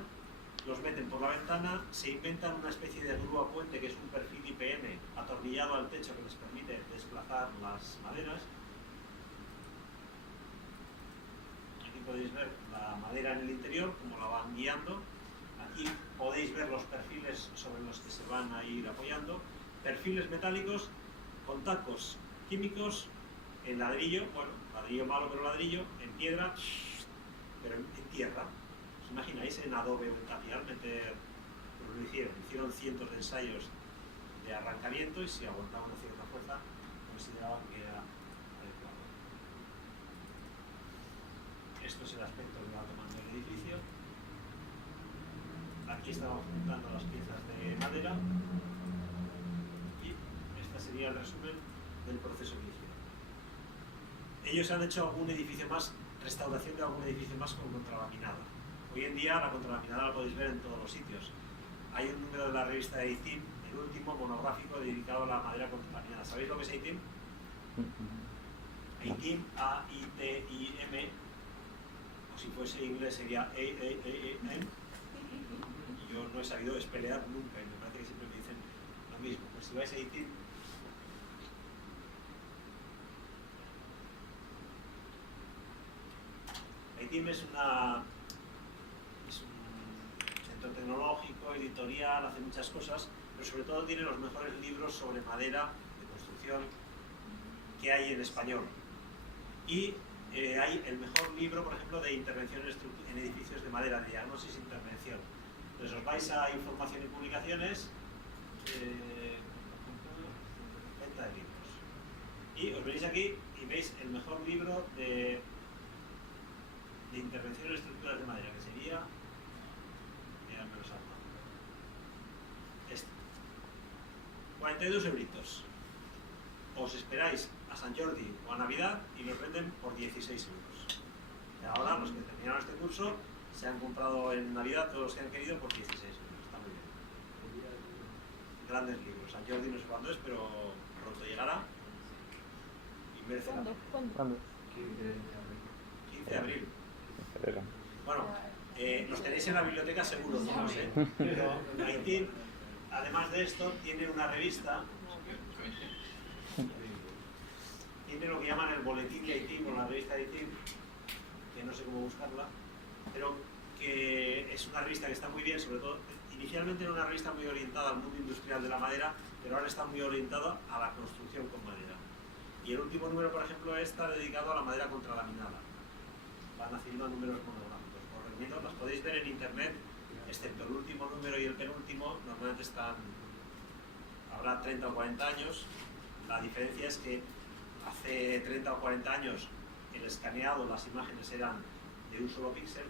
los meten por la ventana, se inventan una especie de grúa puente que es un perfil IPM atornillado al techo que les permite desplazar las maderas. Aquí podéis ver la madera en el interior, cómo la van guiando. Aquí podéis ver los perfiles sobre los que se van a ir apoyando. Perfiles metálicos con tacos químicos En ladrillo, bueno, ladrillo malo pero ladrillo, en piedra, pero en tierra. ¿Os imagináis en adobe o en tapial meter? Pues lo hicieron cientos de ensayos de arrancamiento y si aguantaba una cierta fuerza, consideraban que era adecuado. Esto es el aspecto del alto mando del edificio. Aquí estamos juntando las piezas de madera y este sería el resumen del proceso que hicieron. Ellos han hecho algún edificio más, restauración de algún edificio más con contralaminada. Hoy en día la contralaminada la podéis ver en todos los sitios. Hay un número de la revista de ITIM, el último monográfico dedicado a la madera contralaminada. ¿Sabéis lo que es ITIM? ITIM, A-I-T-I-M, o si fuese inglés sería A-A-A-M. Yo no he sabido espelear nunca y me parece que siempre me dicen lo mismo. Pues si vais a ITIM, ITIM es un centro tecnológico, editorial, hace muchas cosas, pero sobre todo tiene los mejores libros sobre madera de construcción que hay en español. Y hay el mejor libro, por ejemplo, de intervención en edificios de madera, de diagnosis e intervención. Entonces os vais a información y publicaciones, venta de libros. Y os veis aquí y veis el mejor libro de intervención en estructuras de madera, que sería, mirad, me lo salto, este, 42 euritos. Os esperáis a San Jordi o a Navidad y los venden por 16 euros. Y ahora los que terminaron este curso se han comprado en Navidad todos los que han querido por 16 euros. Está muy bien. Grandes libros. San Jordi no sé cuándo es, pero pronto llegará. Y merece la pena. ¿Cuándo? 15 de abril. Febrero. Bueno, los tenéis en la biblioteca seguro, no lo sé. Pero ITIM, además de esto, tiene una revista. Tiene lo que llaman el boletín de ITIM o la revista de ITIM, que no sé cómo buscarla, pero que es una revista que está muy bien, sobre todo, inicialmente era una revista muy orientada al mundo industrial de la madera, pero ahora está muy orientada a la construcción con madera. Y el último número, por ejemplo, está dedicado a la madera contralaminada. Van haciendo números monográficos. Os recomiendo, las podéis ver en internet, excepto el último número y el penúltimo, normalmente están, habrá 30 o 40 años. La diferencia es que hace 30 o 40 años el escaneado, las imágenes eran de un solo píxel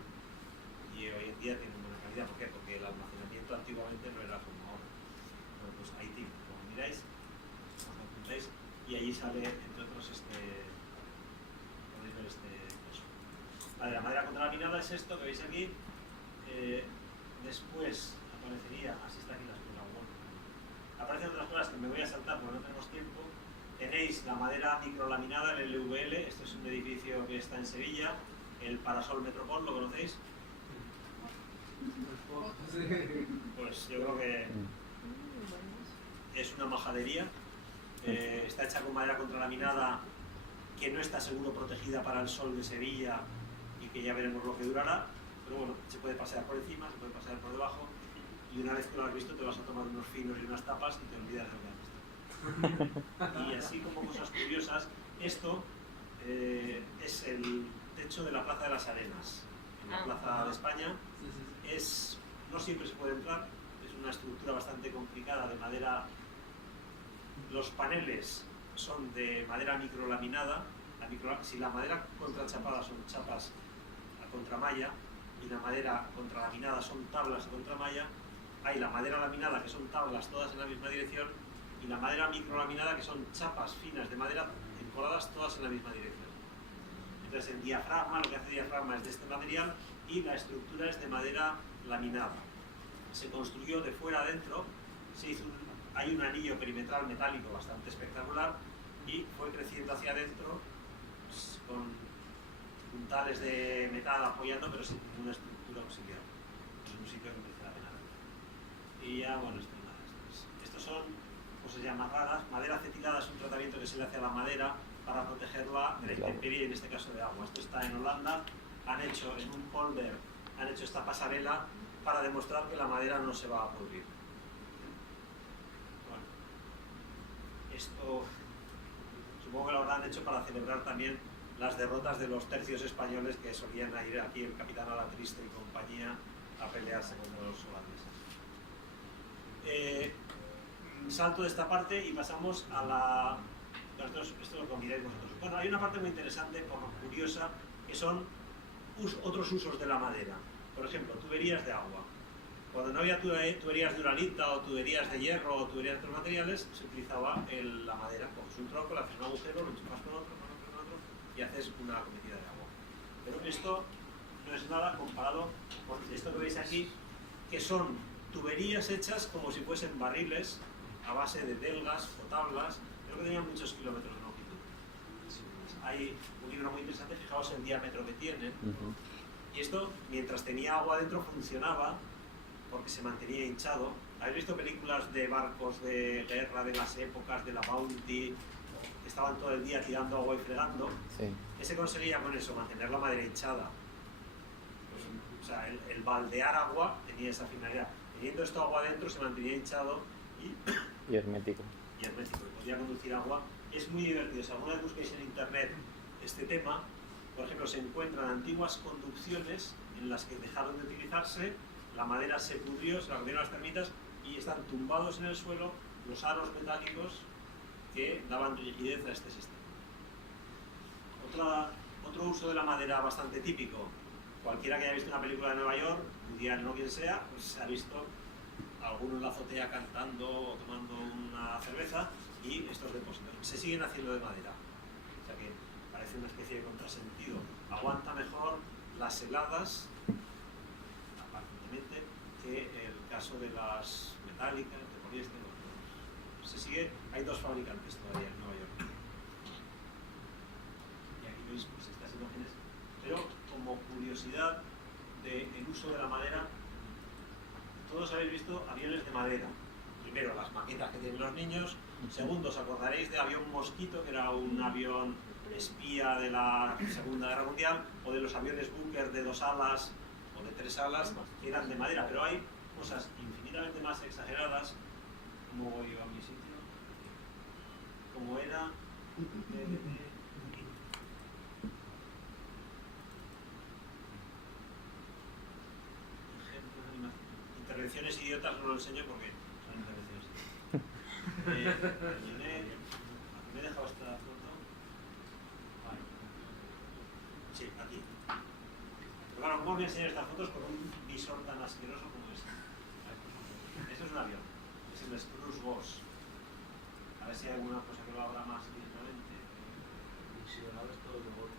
y hoy en día tienen buena calidad. ¿Por qué? Porque el almacenamiento antiguamente no era como ahora. Bueno, pues ITIM, como miráis, os lo apuntáis y allí sale, entre otros, podéis ver eso. Vale, la madera contralaminada es esto que veis aquí. Después aparecería, así está aquí la escuela, bueno. Aparecen otras cosas que me voy a saltar porque no tenemos tiempo. Tenéis la madera microlaminada, el LVL, esto es un edificio que está en Sevilla, el Parasol Metropol, ¿lo conocéis? Pues yo creo que es una majadería, está hecha con madera contralaminada que no está seguro protegida para el sol de Sevilla y que ya veremos lo que durará, pero bueno, se puede pasear por encima, se puede pasear por debajo y una vez que lo has visto te vas a tomar unos finos y unas tapas y te olvidas de lo que has visto. Y así como cosas curiosas, esto es el techo de la Plaza de las Arenas, en la Plaza de España. No siempre se puede entrar, es una estructura bastante complicada de madera. Los paneles son de madera microlaminada. Si la madera contrachapada son chapas a contramalla y la madera contralaminada son tablas a contramalla, hay la madera laminada que son tablas todas en la misma dirección y la madera microlaminada que son chapas finas de madera encoladas todas en la misma dirección. Entonces el diafragma, lo que hace diafragma es de este material y la estructura es de madera laminada. Se construyó de fuera adentro, hay un anillo perimetral metálico bastante espectacular y fue creciendo hacia adentro con puntales de metal apoyando pero sin ninguna estructura auxiliar. Es un sitio que merece la pena ver. Y ya, bueno, estos son cosas ya más raras. Madera acetilada es un tratamiento que se le hace a la madera para protegerla de la intemperie, en este caso de agua. Esto está en Holanda, han hecho en un polder, han hecho esta pasarela para demostrar que la madera no se va a pudrir. Bueno, esto es un supongo que lo habrán hecho para celebrar también las derrotas de los tercios españoles que solían ir aquí el capitán Alatriste y compañía a pelearse contra los holandeses. Salto de esta parte y pasamos a la... Esto lo miráis vosotros. Bueno, hay una parte muy interesante, como curiosa, que son otros usos de la madera. Por ejemplo, tuberías de agua. Cuando no había tuberías de uralita o tuberías de hierro o tuberías de otros materiales, se utilizaba la madera. Coges un tronco, le haces un agujero, lo enchufas con otro y haces una cometida de agua. Pero esto no es nada comparado con esto que veis aquí, que son tuberías hechas como si fuesen barriles a base de delgas o tablas, pero que tenían muchos kilómetros de longitud. Hay un libro muy interesante, fijaos el diámetro que tienen. Y esto, mientras tenía agua dentro, funcionaba porque se mantenía hinchado. ¿Habéis visto películas de barcos de guerra de las épocas de la Bounty, que estaban todo el día tirando agua y fregando? Sí. ¿Qué se conseguía con eso? Mantener la madera hinchada. Pues, o sea, el baldear agua tenía esa finalidad. Teniendo esto agua dentro, se mantenía hinchado Y hermético. y hermético, y podía conducir agua. Es muy divertido. Si alguna vez busquéis en internet este tema, por ejemplo, se encuentran antiguas conducciones en las que dejaron de utilizarse, la madera se pudrió, se la comieron las termitas y están tumbados en el suelo los aros metálicos que daban rigidez a este sistema. Otro uso de la madera bastante típico, cualquiera que haya visto una película de Nueva York, Woody Allen o quien sea, pues se ha visto alguno en la azotea cantando o tomando una cerveza y estos depósitos. Se siguen haciendo de madera, o sea que parece una especie de contrasentido. Aguanta mejor las heladas, aparentemente, que el caso de las metálicas, de poliéster. Se sigue, hay dos fabricantes todavía en Nueva York. Y aquí veis pues, estas imágenes. Pero como curiosidad del uso de la madera, todos habéis visto aviones de madera. Primero, las maquetas que tienen los niños. Segundo, os acordaréis del avión Mosquito, que era un avión espía de la Segunda Guerra Mundial, o de los aviones Booker de 2 alas o de 3 alas, que eran de madera. Pero hay cosas infinitamente más exageradas, como voy yo a mi sitio, como era... Intervenciones idiotas no lo enseño porque son intervenciones. ¿Me he dejado esta foto? Vale. Sí, aquí. Pero claro, ¿cómo voy a enseñar estas fotos con un visor tan asqueroso como este? Esto es un avión. Es el Spruce Boss. A ver si hay alguna cosa que lo abra más directamente. Si lo abres todo de golpe.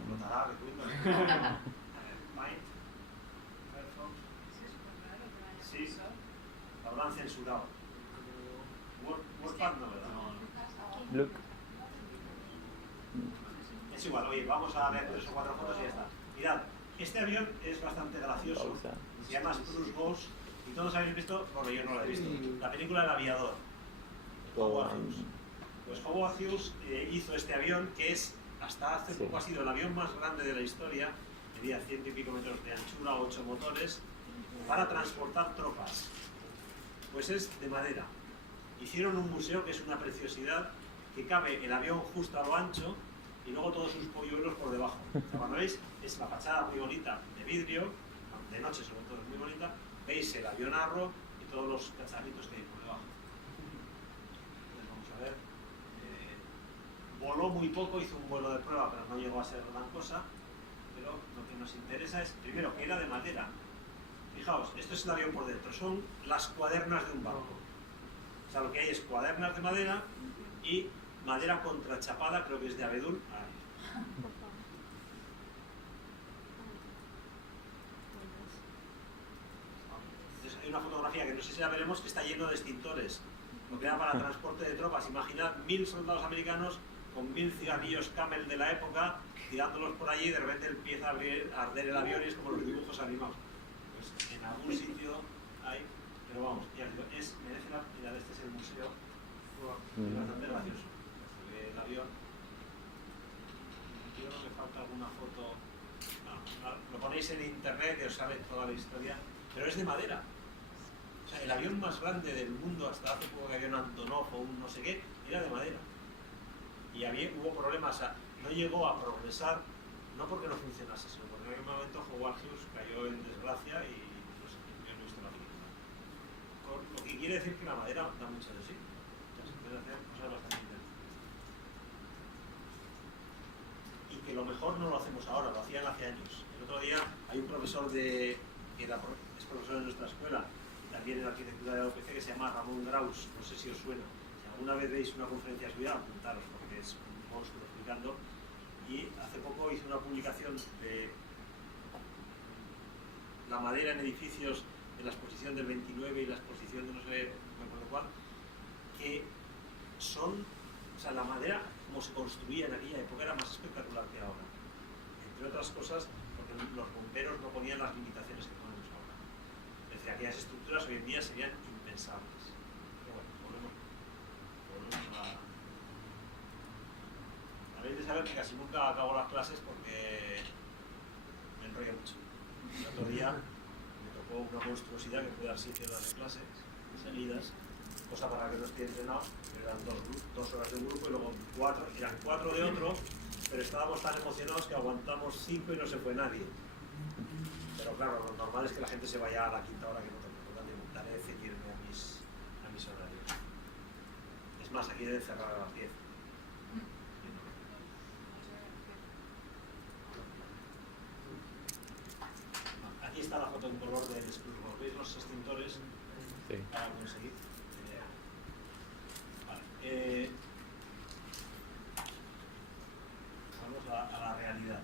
Explotará, que cuento. A ver, Paint. Firefox. Sí, lo habrán censurado. WordPad no, ¿verdad? Look. Es igual, oye, vamos a ver 3 o 4 fotos y ya está. Mirad, este avión es bastante gracioso. Pausa. Se llama Spruce Boss y todos habéis visto, bueno, yo no lo he visto, la película El Aviador. Howard Hughes. Pues Howard Hughes hizo este avión que es, hasta hace poco ha sido el avión más grande de la historia, medía 100 y pico metros de anchura, 8 motores, para transportar tropas. Pues es de madera. Hicieron un museo que es una preciosidad, que cabe el avión justo a lo ancho y luego todos sus polluelos por debajo. O sea, cuando veis, es la fachada muy bonita de vidrio, de noche sobre todo es muy bonita, veis el avionarro y todos los cacharritos que hay por debajo. Entonces vamos a ver. Voló muy poco, hizo un vuelo de prueba, pero no llegó a ser gran cosa. Pero lo que nos interesa es, primero, que era de madera. Fijaos, esto es el avión por dentro, son las cuadernas de un barco. O sea, lo que hay es cuadernas de madera y madera contrachapada, creo que es de abedul. Entonces hay una fotografía que no sé si la veremos, que está lleno de extintores. Lo que era para transporte de tropas. Imaginad 1000 soldados americanos con 1000 cigarrillos Camel de la época, tirándolos por allí y de repente empieza a arder el avión y es como los dibujos animados. Pues en algún sitio hay, pero vamos, ya digo, merece la pena. Este es el museo, es bastante gracioso. Se ve el avión. Yo creo que falta alguna foto. No, lo ponéis en internet y os sale toda la historia, pero es de madera. O sea, el avión más grande del mundo hasta hace poco que había un Antonov o un no sé qué, era de madera. Y hubo problemas, o sea, no llegó a progresar, no porque no funcionase, sino porque en aquel momento Howard Hughes cayó en desgracia y pues, yo no he visto la película. Lo que quiere decir que la madera da mucho de sí. O sea, se puede hacer cosas bastante interesantes. Y que lo mejor no lo hacemos ahora, lo hacían hace años. El otro día hay un profesor que es profesor de nuestra escuela, también en arquitectura de la UPC, que se llama Ramón Graus, no sé si os suena. Si alguna vez veis una conferencia suya, apuntaros, porque es un monstruo explicando. Y hace poco hizo una publicación de la madera en edificios en la exposición del 29 y la exposición de no sé, no me acuerdo cuál, que son, o sea, la madera como se construía en aquella época era más espectacular que ahora. Entre otras cosas, porque los bomberos no ponían las limitaciones que ponemos ahora. Es decir, aquellas estructuras hoy en día serían impensables. Pero bueno, volvemos a... Habéis de saber que casi nunca acabo las clases porque me enrollo mucho. El otro día me tocó una monstruosidad que puede dar 7 horas de clase seguidas, cosa para que no esté entrenado. Eran 2 horas de un grupo y luego 4, eran 4 de otro, pero estábamos tan emocionados que aguantamos 5 y no se fue nadie. Pero claro, lo normal es que la gente se vaya a la quinta hora que no toque, por lo tanto intentaré ceñirme a mis horarios. Es más, aquí deben cerrar a las 10. Aquí está la foto en color del Spurgo. ¿Veis los extintores? Sí. Para conseguir. Vale. Vamos a la realidad.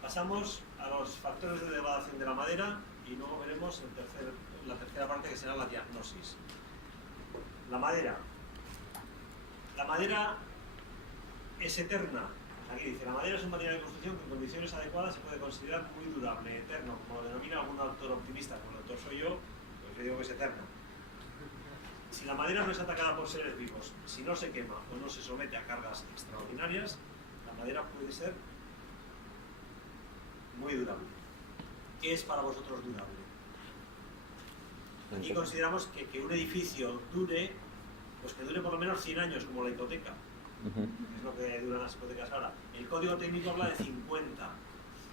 Pasamos a los factores de degradación de la madera y luego veremos la tercera parte, que será la diagnosis. La madera. La madera es eterna. Aquí dice, la madera es un material de construcción que en condiciones adecuadas se puede considerar muy durable, eterno, como lo denomina algún autor optimista, como el autor soy yo, pues yo digo que es eterno. Si la madera no es atacada por seres vivos, si no se quema o no se somete a cargas extraordinarias, la madera puede ser muy durable. ¿Qué es para vosotros durable? Aquí consideramos que un edificio dure, pues que dure por lo menos 100 años, como la hipoteca. Es lo que duran las hipotecas ahora. El código técnico habla de 50.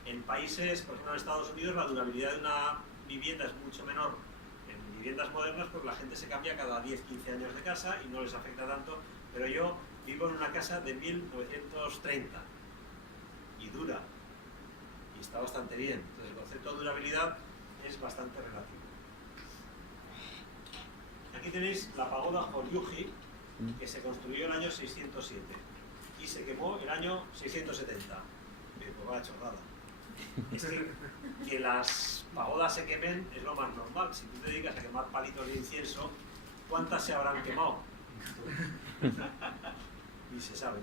En países, por ejemplo en Estados Unidos, la durabilidad de una vivienda es mucho menor. En viviendas modernas, pues la gente se cambia cada 10-15 años de casa y no les afecta tanto. Pero yo vivo en una casa de 1930 y dura. Y está bastante bien. Entonces el concepto de durabilidad es bastante relativo. Aquí tenéis la pagoda Horyuji, que se construyó en el año 607 y se quemó el año 670. Pues vaya chorrada. Es que las pagodas se quemen es lo más normal. Si tú te dedicas a quemar palitos de incienso, ¿cuántas se habrán quemado? Ni se sabe.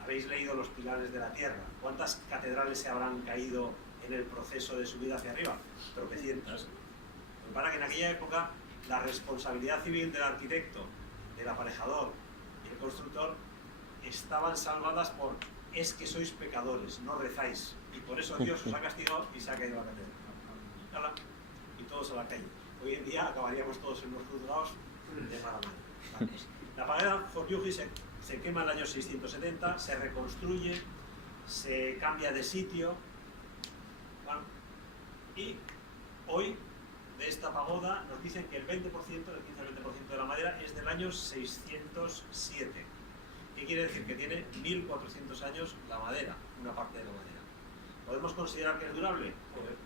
¿Habéis leído Los pilares de la tierra? ¿Cuántas catedrales se habrán caído en el proceso de subida hacia arriba? Tropecientas. Para que en aquella época la responsabilidad civil del arquitecto, del aparejador y el constructor estaban salvadas por es que sois pecadores, no rezáis y por eso Dios os ha castigado y se ha caído la catedral. Y todos a la calle. Hoy en día acabaríamos todos en los juzgados de mala manera. La pagoda Horyuji se quema en el año 670, se reconstruye, se cambia de sitio, ¿vale? Y hoy de esta pagoda nos dicen que el 20%, el 15-20% de la madera es del año 607. ¿Qué quiere decir? Que tiene 1400 años la madera, una parte de la madera. ¿Podemos considerar que es durable? Joder.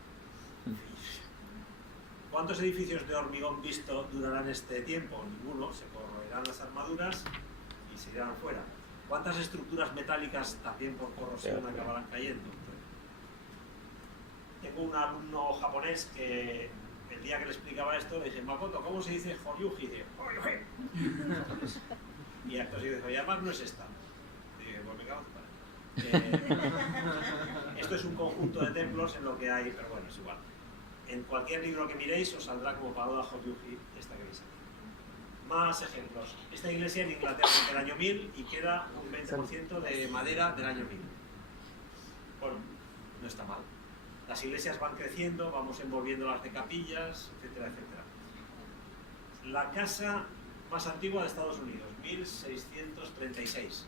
¿Cuántos edificios de hormigón visto durarán este tiempo? Ninguno, se corroerán las armaduras y se irán fuera. ¿Cuántas estructuras metálicas también por corrosión acabarán cayendo? Tengo un alumno japonés que el día que le explicaba esto le dije, Makoto, ¿cómo se dice Horyuji? Y dice, Horyuji. Y acto seguido, y además no es esta. Y dije, pues me cago en esto es un conjunto de templos en lo que hay, pero bueno, es igual. En cualquier libro que miréis os saldrá como pagoda Horyuji esta que veis aquí. Más ejemplos. Esta iglesia en Inglaterra es del año 1000 y queda un 20% de madera del año 1000. Bueno, no está mal. Las iglesias van creciendo, vamos envolviéndolas de capillas, etcétera, etcétera. La casa más antigua de Estados Unidos, 1636.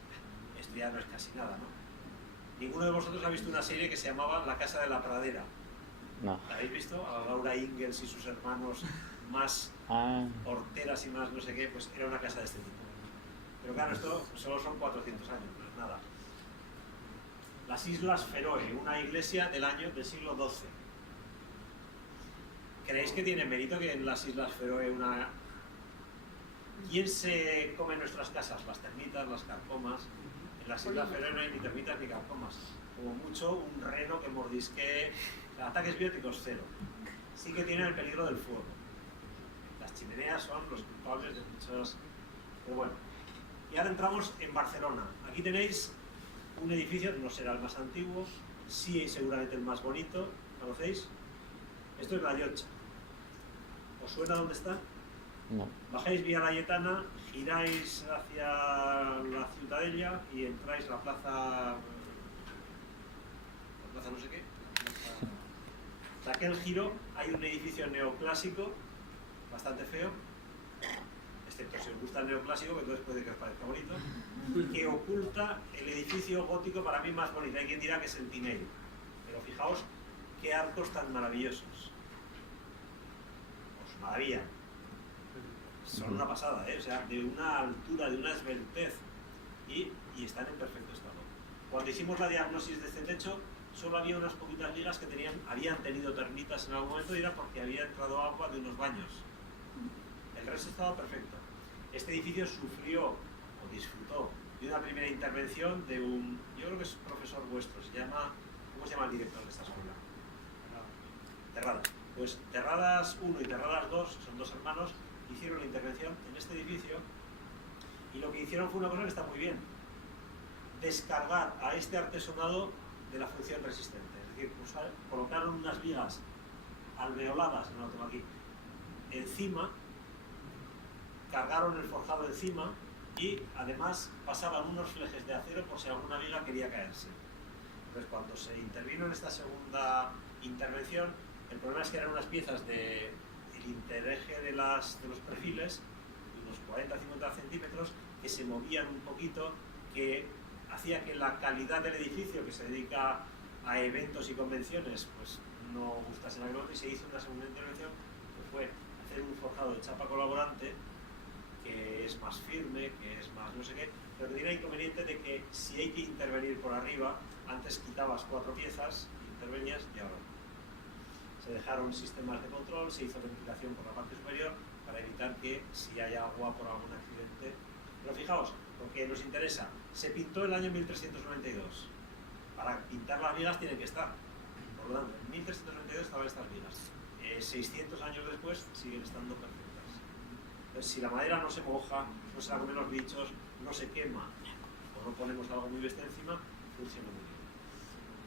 Esto ya no es casi nada, ¿no? Ninguno de vosotros ha visto una serie que se llamaba La Casa de la Pradera. No. ¿La habéis visto? A Laura Ingalls y sus hermanos más horteras y más no sé qué, pues era una casa de este tipo. Pero claro, esto solo son 400 años, no es nada. Las Islas Feroe, una iglesia del siglo XII. ¿Creéis que tiene mérito que en las Islas Feroe una... ¿Quién se come en nuestras casas? Las termitas, las carcomas. En las Islas Feroe no hay ni termitas ni carcomas. Como mucho, un reno que mordisque. Ataques bióticos, cero. Sí que tienen el peligro del fuego. Las chimeneas son los culpables de muchas... Pero bueno. Y ahora entramos en Barcelona. Aquí tenéis un edificio, no será el más antiguo, sí seguramente el más bonito. ¿Conocéis? Esto es La Llotja. ¿Os suena dónde está? No. Bajáis Vía Laietana, giráis hacia la Ciutadella y entráis la plaza no sé qué. De aquel giro hay un edificio neoclásico, bastante feo, excepto si os gusta el neoclásico, que entonces puede que os parezca bonito, que oculta el edificio gótico para mí más bonito. Hay quien dirá que es el Tinel, pero fijaos qué arcos tan maravillosos. Os maravillan. Son una pasada, ¿eh? O sea, de una altura, de una esbeltez, y están en perfecto estado. Cuando hicimos la diagnosis de este techo, solo había unas poquitas ligas que habían tenido termitas en algún momento, y era porque había entrado agua de unos baños. El resto estaba perfecto. Este edificio sufrió o disfrutó de una primera intervención de un, yo creo que es profesor vuestro, ¿cómo se llama el director de esta escuela? Terradas. Pues Terradas 1 y Terradas 2, son dos hermanos, hicieron la intervención en este edificio, y lo que hicieron fue una cosa que está muy bien: descargar a este artesonado de la función resistente. Es decir, colocaron unas vigas alveoladas, no lo tengo aquí, encima, cargaron el forjado encima y además pasaban unos flejes de acero por si alguna viga quería caerse. Entonces, cuando se intervino en esta segunda intervención, el problema es que eran unas piezas del intereje de los perfiles, de unos 40-50 centímetros, que se movían un poquito, que hacía que la calidad del edificio, que se dedica a eventos y convenciones, pues no gustase en aquel momento, y se hizo una segunda intervención, que fue hacer un forjado de chapa colaborante, que es más firme, que es más no sé qué, pero que tiene el inconveniente de que si hay que intervenir por arriba, antes quitabas 4 piezas, intervenías, y ahora no. Se dejaron sistemas de control, se hizo ventilación por la parte superior para evitar que si hay agua por algún accidente. Pero fijaos, lo que nos interesa, se pintó el año 1392. Para pintar las vigas tienen que estar. Por lo tanto, en 1392 estaban estas vigas. 600 años después siguen estando perfectas. Entonces, si la madera no se moja, no se la comen los bichos, no se quema, o no ponemos algo muy bestia encima, funciona muy bien.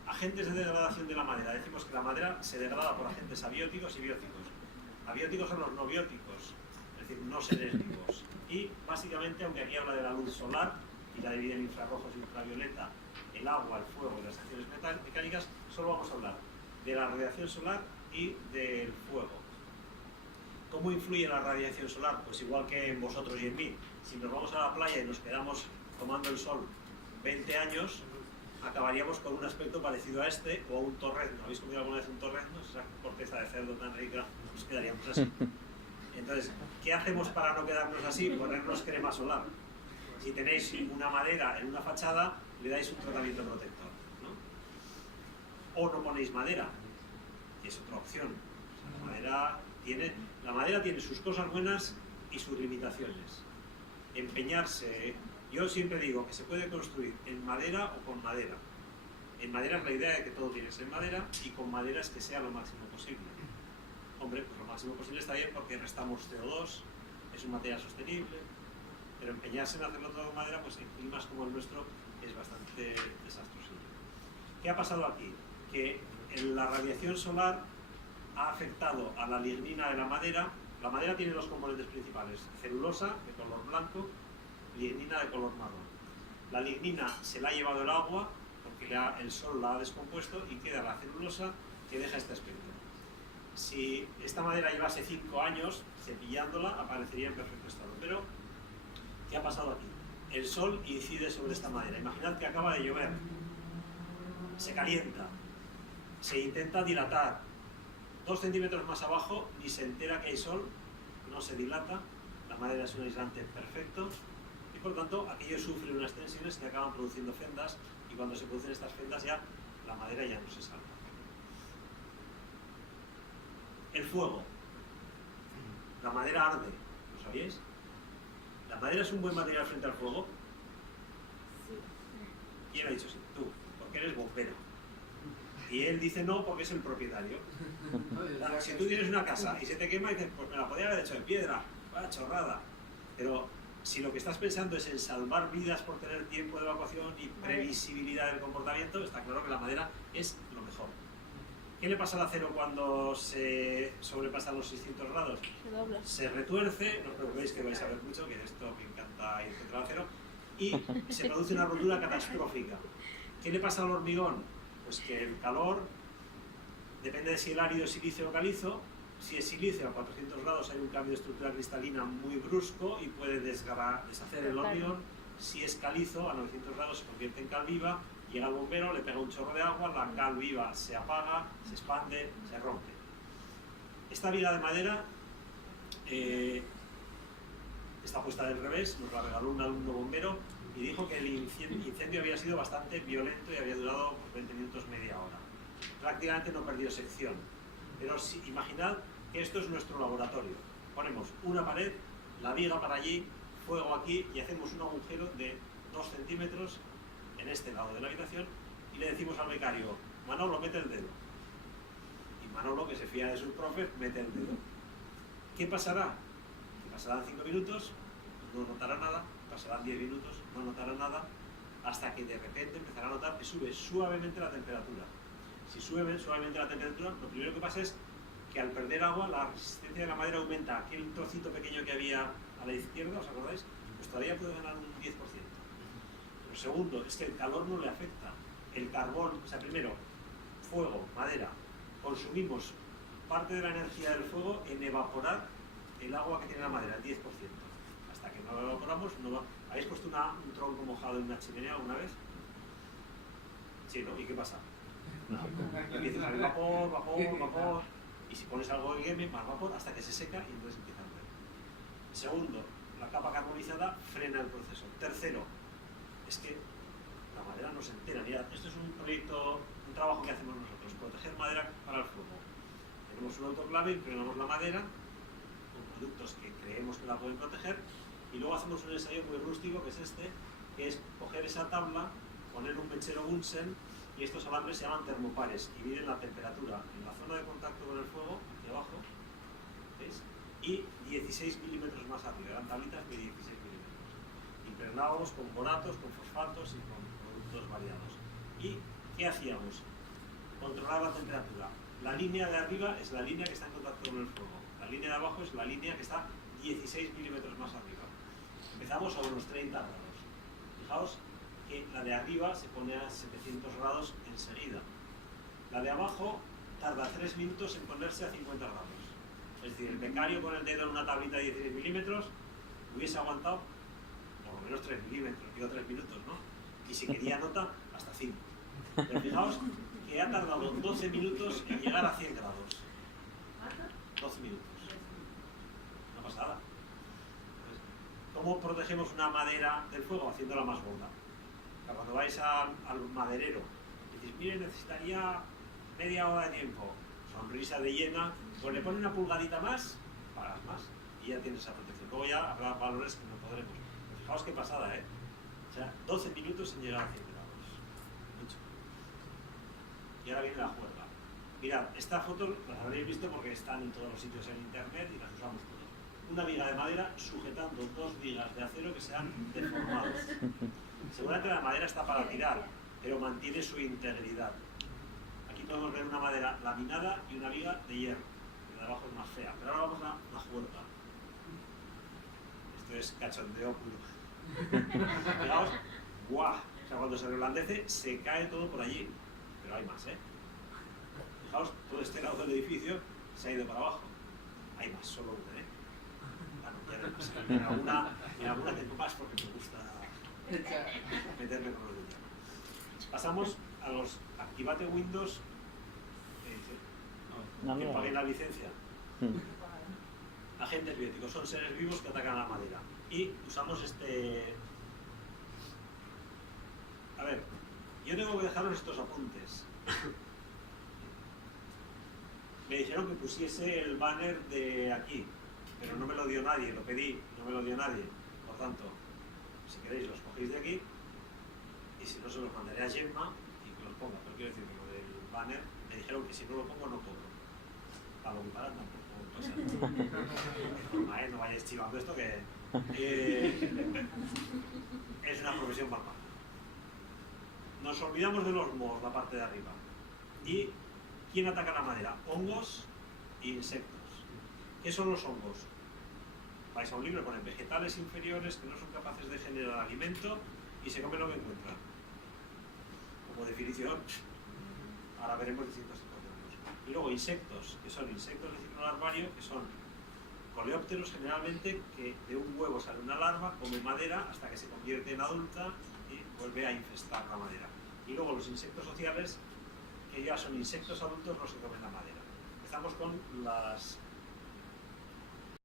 Agentes de degradación de la madera. Decimos que la madera se degrada por agentes abióticos y bióticos. Abióticos son los no bióticos, es decir, no seres vivos. Y básicamente, aunque aquí habla de la luz solar, y la divide en infrarrojos y ultravioleta, el agua, el fuego y las acciones mecánicas, solo vamos a hablar de la radiación solar y del fuego. ¿Cómo influye la radiación solar? Pues igual que en vosotros y en mí. Si nos vamos a la playa y nos quedamos tomando el sol 20 años, acabaríamos con un aspecto parecido a este, o a un torrezno. ¿Habéis comido alguna vez un torrezno? Esa corteza de cerdo tan rica, nos quedaríamos así. Entonces, ¿qué hacemos para no quedarnos así? Ponernos crema solar. Si tenéis una madera en una fachada, le dais un tratamiento protector, ¿no? O no ponéis madera, que es otra opción. O sea, la madera tiene sus cosas buenas y sus limitaciones. Empeñarse... Yo siempre digo que se puede construir en madera o con madera. En madera es la idea de que todo tiene que ser en madera, y con madera es que sea lo máximo posible. Hombre, pues lo máximo posible está bien porque restamos CO2, es un material sostenible, pero empeñarse en hacerlo todo con madera, pues en climas como el nuestro es bastante desastroso. ¿Qué ha pasado aquí? Que la radiación solar ha afectado a la lignina de la madera. La madera tiene dos componentes principales: celulosa de color blanco, lignina de color marrón. La lignina se la ha llevado el agua porque el sol la ha descompuesto, y queda la celulosa, que deja este aspecto. Si esta madera llevase 5 años cepillándola, aparecería en perfecto estado, pero ¿Qué ha pasado aquí? El sol incide sobre esta madera. Imaginad que acaba de llover. Se calienta. Se intenta dilatar. 2 centímetros más abajo, ni se entera que hay sol, no se dilata. La madera es un aislante perfecto. Y por tanto, aquello sufre unas tensiones que acaban produciendo fendas. Y cuando se producen estas fendas, ya la madera ya no se salva. El fuego. La madera arde. ¿Lo sabíais? ¿La madera es un buen material frente al fuego? ¿Quién ha dicho sí? Tú, porque eres bombero. Y él dice no porque es el propietario. Claro, si tú tienes una casa y se te quema, dices, pues me la podría haber hecho de piedra, vaya chorrada. Pero si lo que estás pensando es en salvar vidas por tener tiempo de evacuación y previsibilidad del comportamiento, está claro que la madera es lo mejor. ¿Qué le pasa al acero cuando se sobrepasan los 600 grados? Se dobla. Se retuerce, no os preocupéis que vais a ver mucho, que de esto me encanta ir contra el acero, y se produce una rotura catastrófica. ¿Qué le pasa al hormigón? Pues que el calor, depende de si el árido es silicio o calizo. Si es silicio a 400 grados hay un cambio de estructura cristalina muy brusco y puede deshacer el hormigón. Si es calizo, a 900 grados se convierte en cal viva, llega el bombero, le pega un chorro de agua, la cal viva se apaga, se expande, se rompe. Esta viga de madera está puesta del revés, nos la regaló un alumno bombero y dijo que el incendio había sido bastante violento y había durado 20 minutos, media hora. Prácticamente no perdió sección. Pero si, imaginad que esto es nuestro laboratorio. Ponemos una pared, la viga para allí, fuego aquí y hacemos un agujero de 2 centímetros en este lado de la habitación y le decimos al becario, Manolo, mete el dedo. Y Manolo, que se fía de sus profes, mete el dedo. ¿Qué pasará? Que pasarán 5 minutos, no notará nada, pasarán 10 minutos, no notará nada, hasta que de repente empezará a notar que sube suavemente la temperatura. Si sube suavemente la temperatura, lo primero que pasa es que al perder agua, la resistencia de la madera aumenta. Aquel trocito pequeño que había a la izquierda, ¿os acordáis? Pues todavía puede ganar un 10%. Lo segundo es que el calor no le afecta. El carbón, o sea, primero, fuego, madera, consumimos parte de la energía del fuego en evaporar el agua que tiene la madera, el 10%. Hasta que no lo evaporamos, no va. ¿Habéis puesto un tronco mojado en una chimenea alguna vez? Sí, ¿no? ¿Y qué pasa? No. Empieza a salir vapor, vapor, vapor. Y si pones algo de queme, más vapor hasta que se seca y entonces empieza a arder. Segundo, la capa carbonizada frena el proceso. Tercero, es que la madera no se entera. Mirad, esto es un proyecto, un trabajo que hacemos nosotros, proteger madera para el fuego. Tenemos un autoclave, impregnamos la madera con productos que creemos que la pueden proteger y luego hacemos un ensayo muy rústico, que es este, que es coger esa tabla, poner un mechero Bunsen y estos alambres se llaman termopares y miden la temperatura en la zona de contacto con el fuego, hacia abajo, ¿veis? Y 16 milímetros más arriba, eran tablitas de 16 milímetros. Impregnábamos con boratos, con fosfatos y con productos variados. ¿Y qué hacíamos? Controlar la temperatura. La línea de arriba es la línea que está en contacto con el fuego. La línea de abajo es la línea que está 16 milímetros más arriba. Empezamos a unos 30 grados. Fijaos que la de arriba se pone a 700 grados enseguida. La de abajo tarda 3 minutos en ponerse a 50 grados. Es decir, el becario con el dedo en una tablita de 16 milímetros hubiese aguantado por lo menos 3 milímetros, digo 3 minutos, ¿no? Y si quería nota, hasta 5. Pero fijaos que ha tardado 12 minutos en llegar a 100 grados. 12 minutos. Una pasada. Entonces, ¿cómo protegemos una madera del fuego? Haciéndola más gorda. O sea, cuando vais al maderero y decís, mire, necesitaría media hora de tiempo, sonrisa de hiena, pues le pone una pulgadita más, pagas más y ya tienes esa protección. Luego ya habrá valores que no podremos. Pero fijaos qué pasada, ¿eh? O sea, 12 minutos en llegar a 100 grados. Mucho. Y ahora viene la juerga. Mirad, esta foto las habréis visto porque están en todos los sitios en internet y las usamos todos. Una viga de madera sujetando 2 vigas de acero que se han deformado. Seguramente la madera está para tirar, pero mantiene su integridad. Aquí podemos ver una madera laminada y una viga de hierro. La de abajo es más fea, pero ahora vamos a la juerga. Esto es cachondeo puro. Fijaos, ¡guau! O sea, cuando se reblandece se cae todo por allí. Pero hay más, ¿eh? Fijaos, todo este lado del edificio se ha ido para abajo. Hay más, solo uno, ¿eh? Bueno, y además, en alguna tengo más porque me gusta meterme con los dedos. Pasamos a los Activate Windows. ¿Qué dice? No, Que mira. paguen la licencia. Agentes bióticos son seres vivos que atacan a la madera. Y usamos este... A ver, yo tengo que dejaros estos apuntes. Me dijeron que pusiese el banner de aquí, pero no me lo dio nadie, lo pedí, no me lo dio nadie. Por tanto, si queréis los cogéis de aquí y si no se los mandaré a Gemma y que los ponga. Pero quiero decir que lo del banner me dijeron que si no lo pongo no cobro. Para lo que para tampoco pasa nada. No vayáis chivando esto que es una profesión bárbara. Nos olvidamos de los mohos, la parte de arriba. ¿Y quién ataca la madera? Hongos e insectos. ¿Qué son los hongos? Vais a un libro, ponen vegetales inferiores que no son capaces de generar alimento y se comen lo que encuentran. Como definición, ahora veremos distintas situaciones. Y luego insectos, que son insectos de ciclo larvario, que son coleópteros generalmente, que de un huevo sale una larva, come madera hasta que se convierte en adulta y vuelve a infestar la madera. Y luego los insectos sociales, que ya son insectos adultos los que comen la madera. Empezamos con las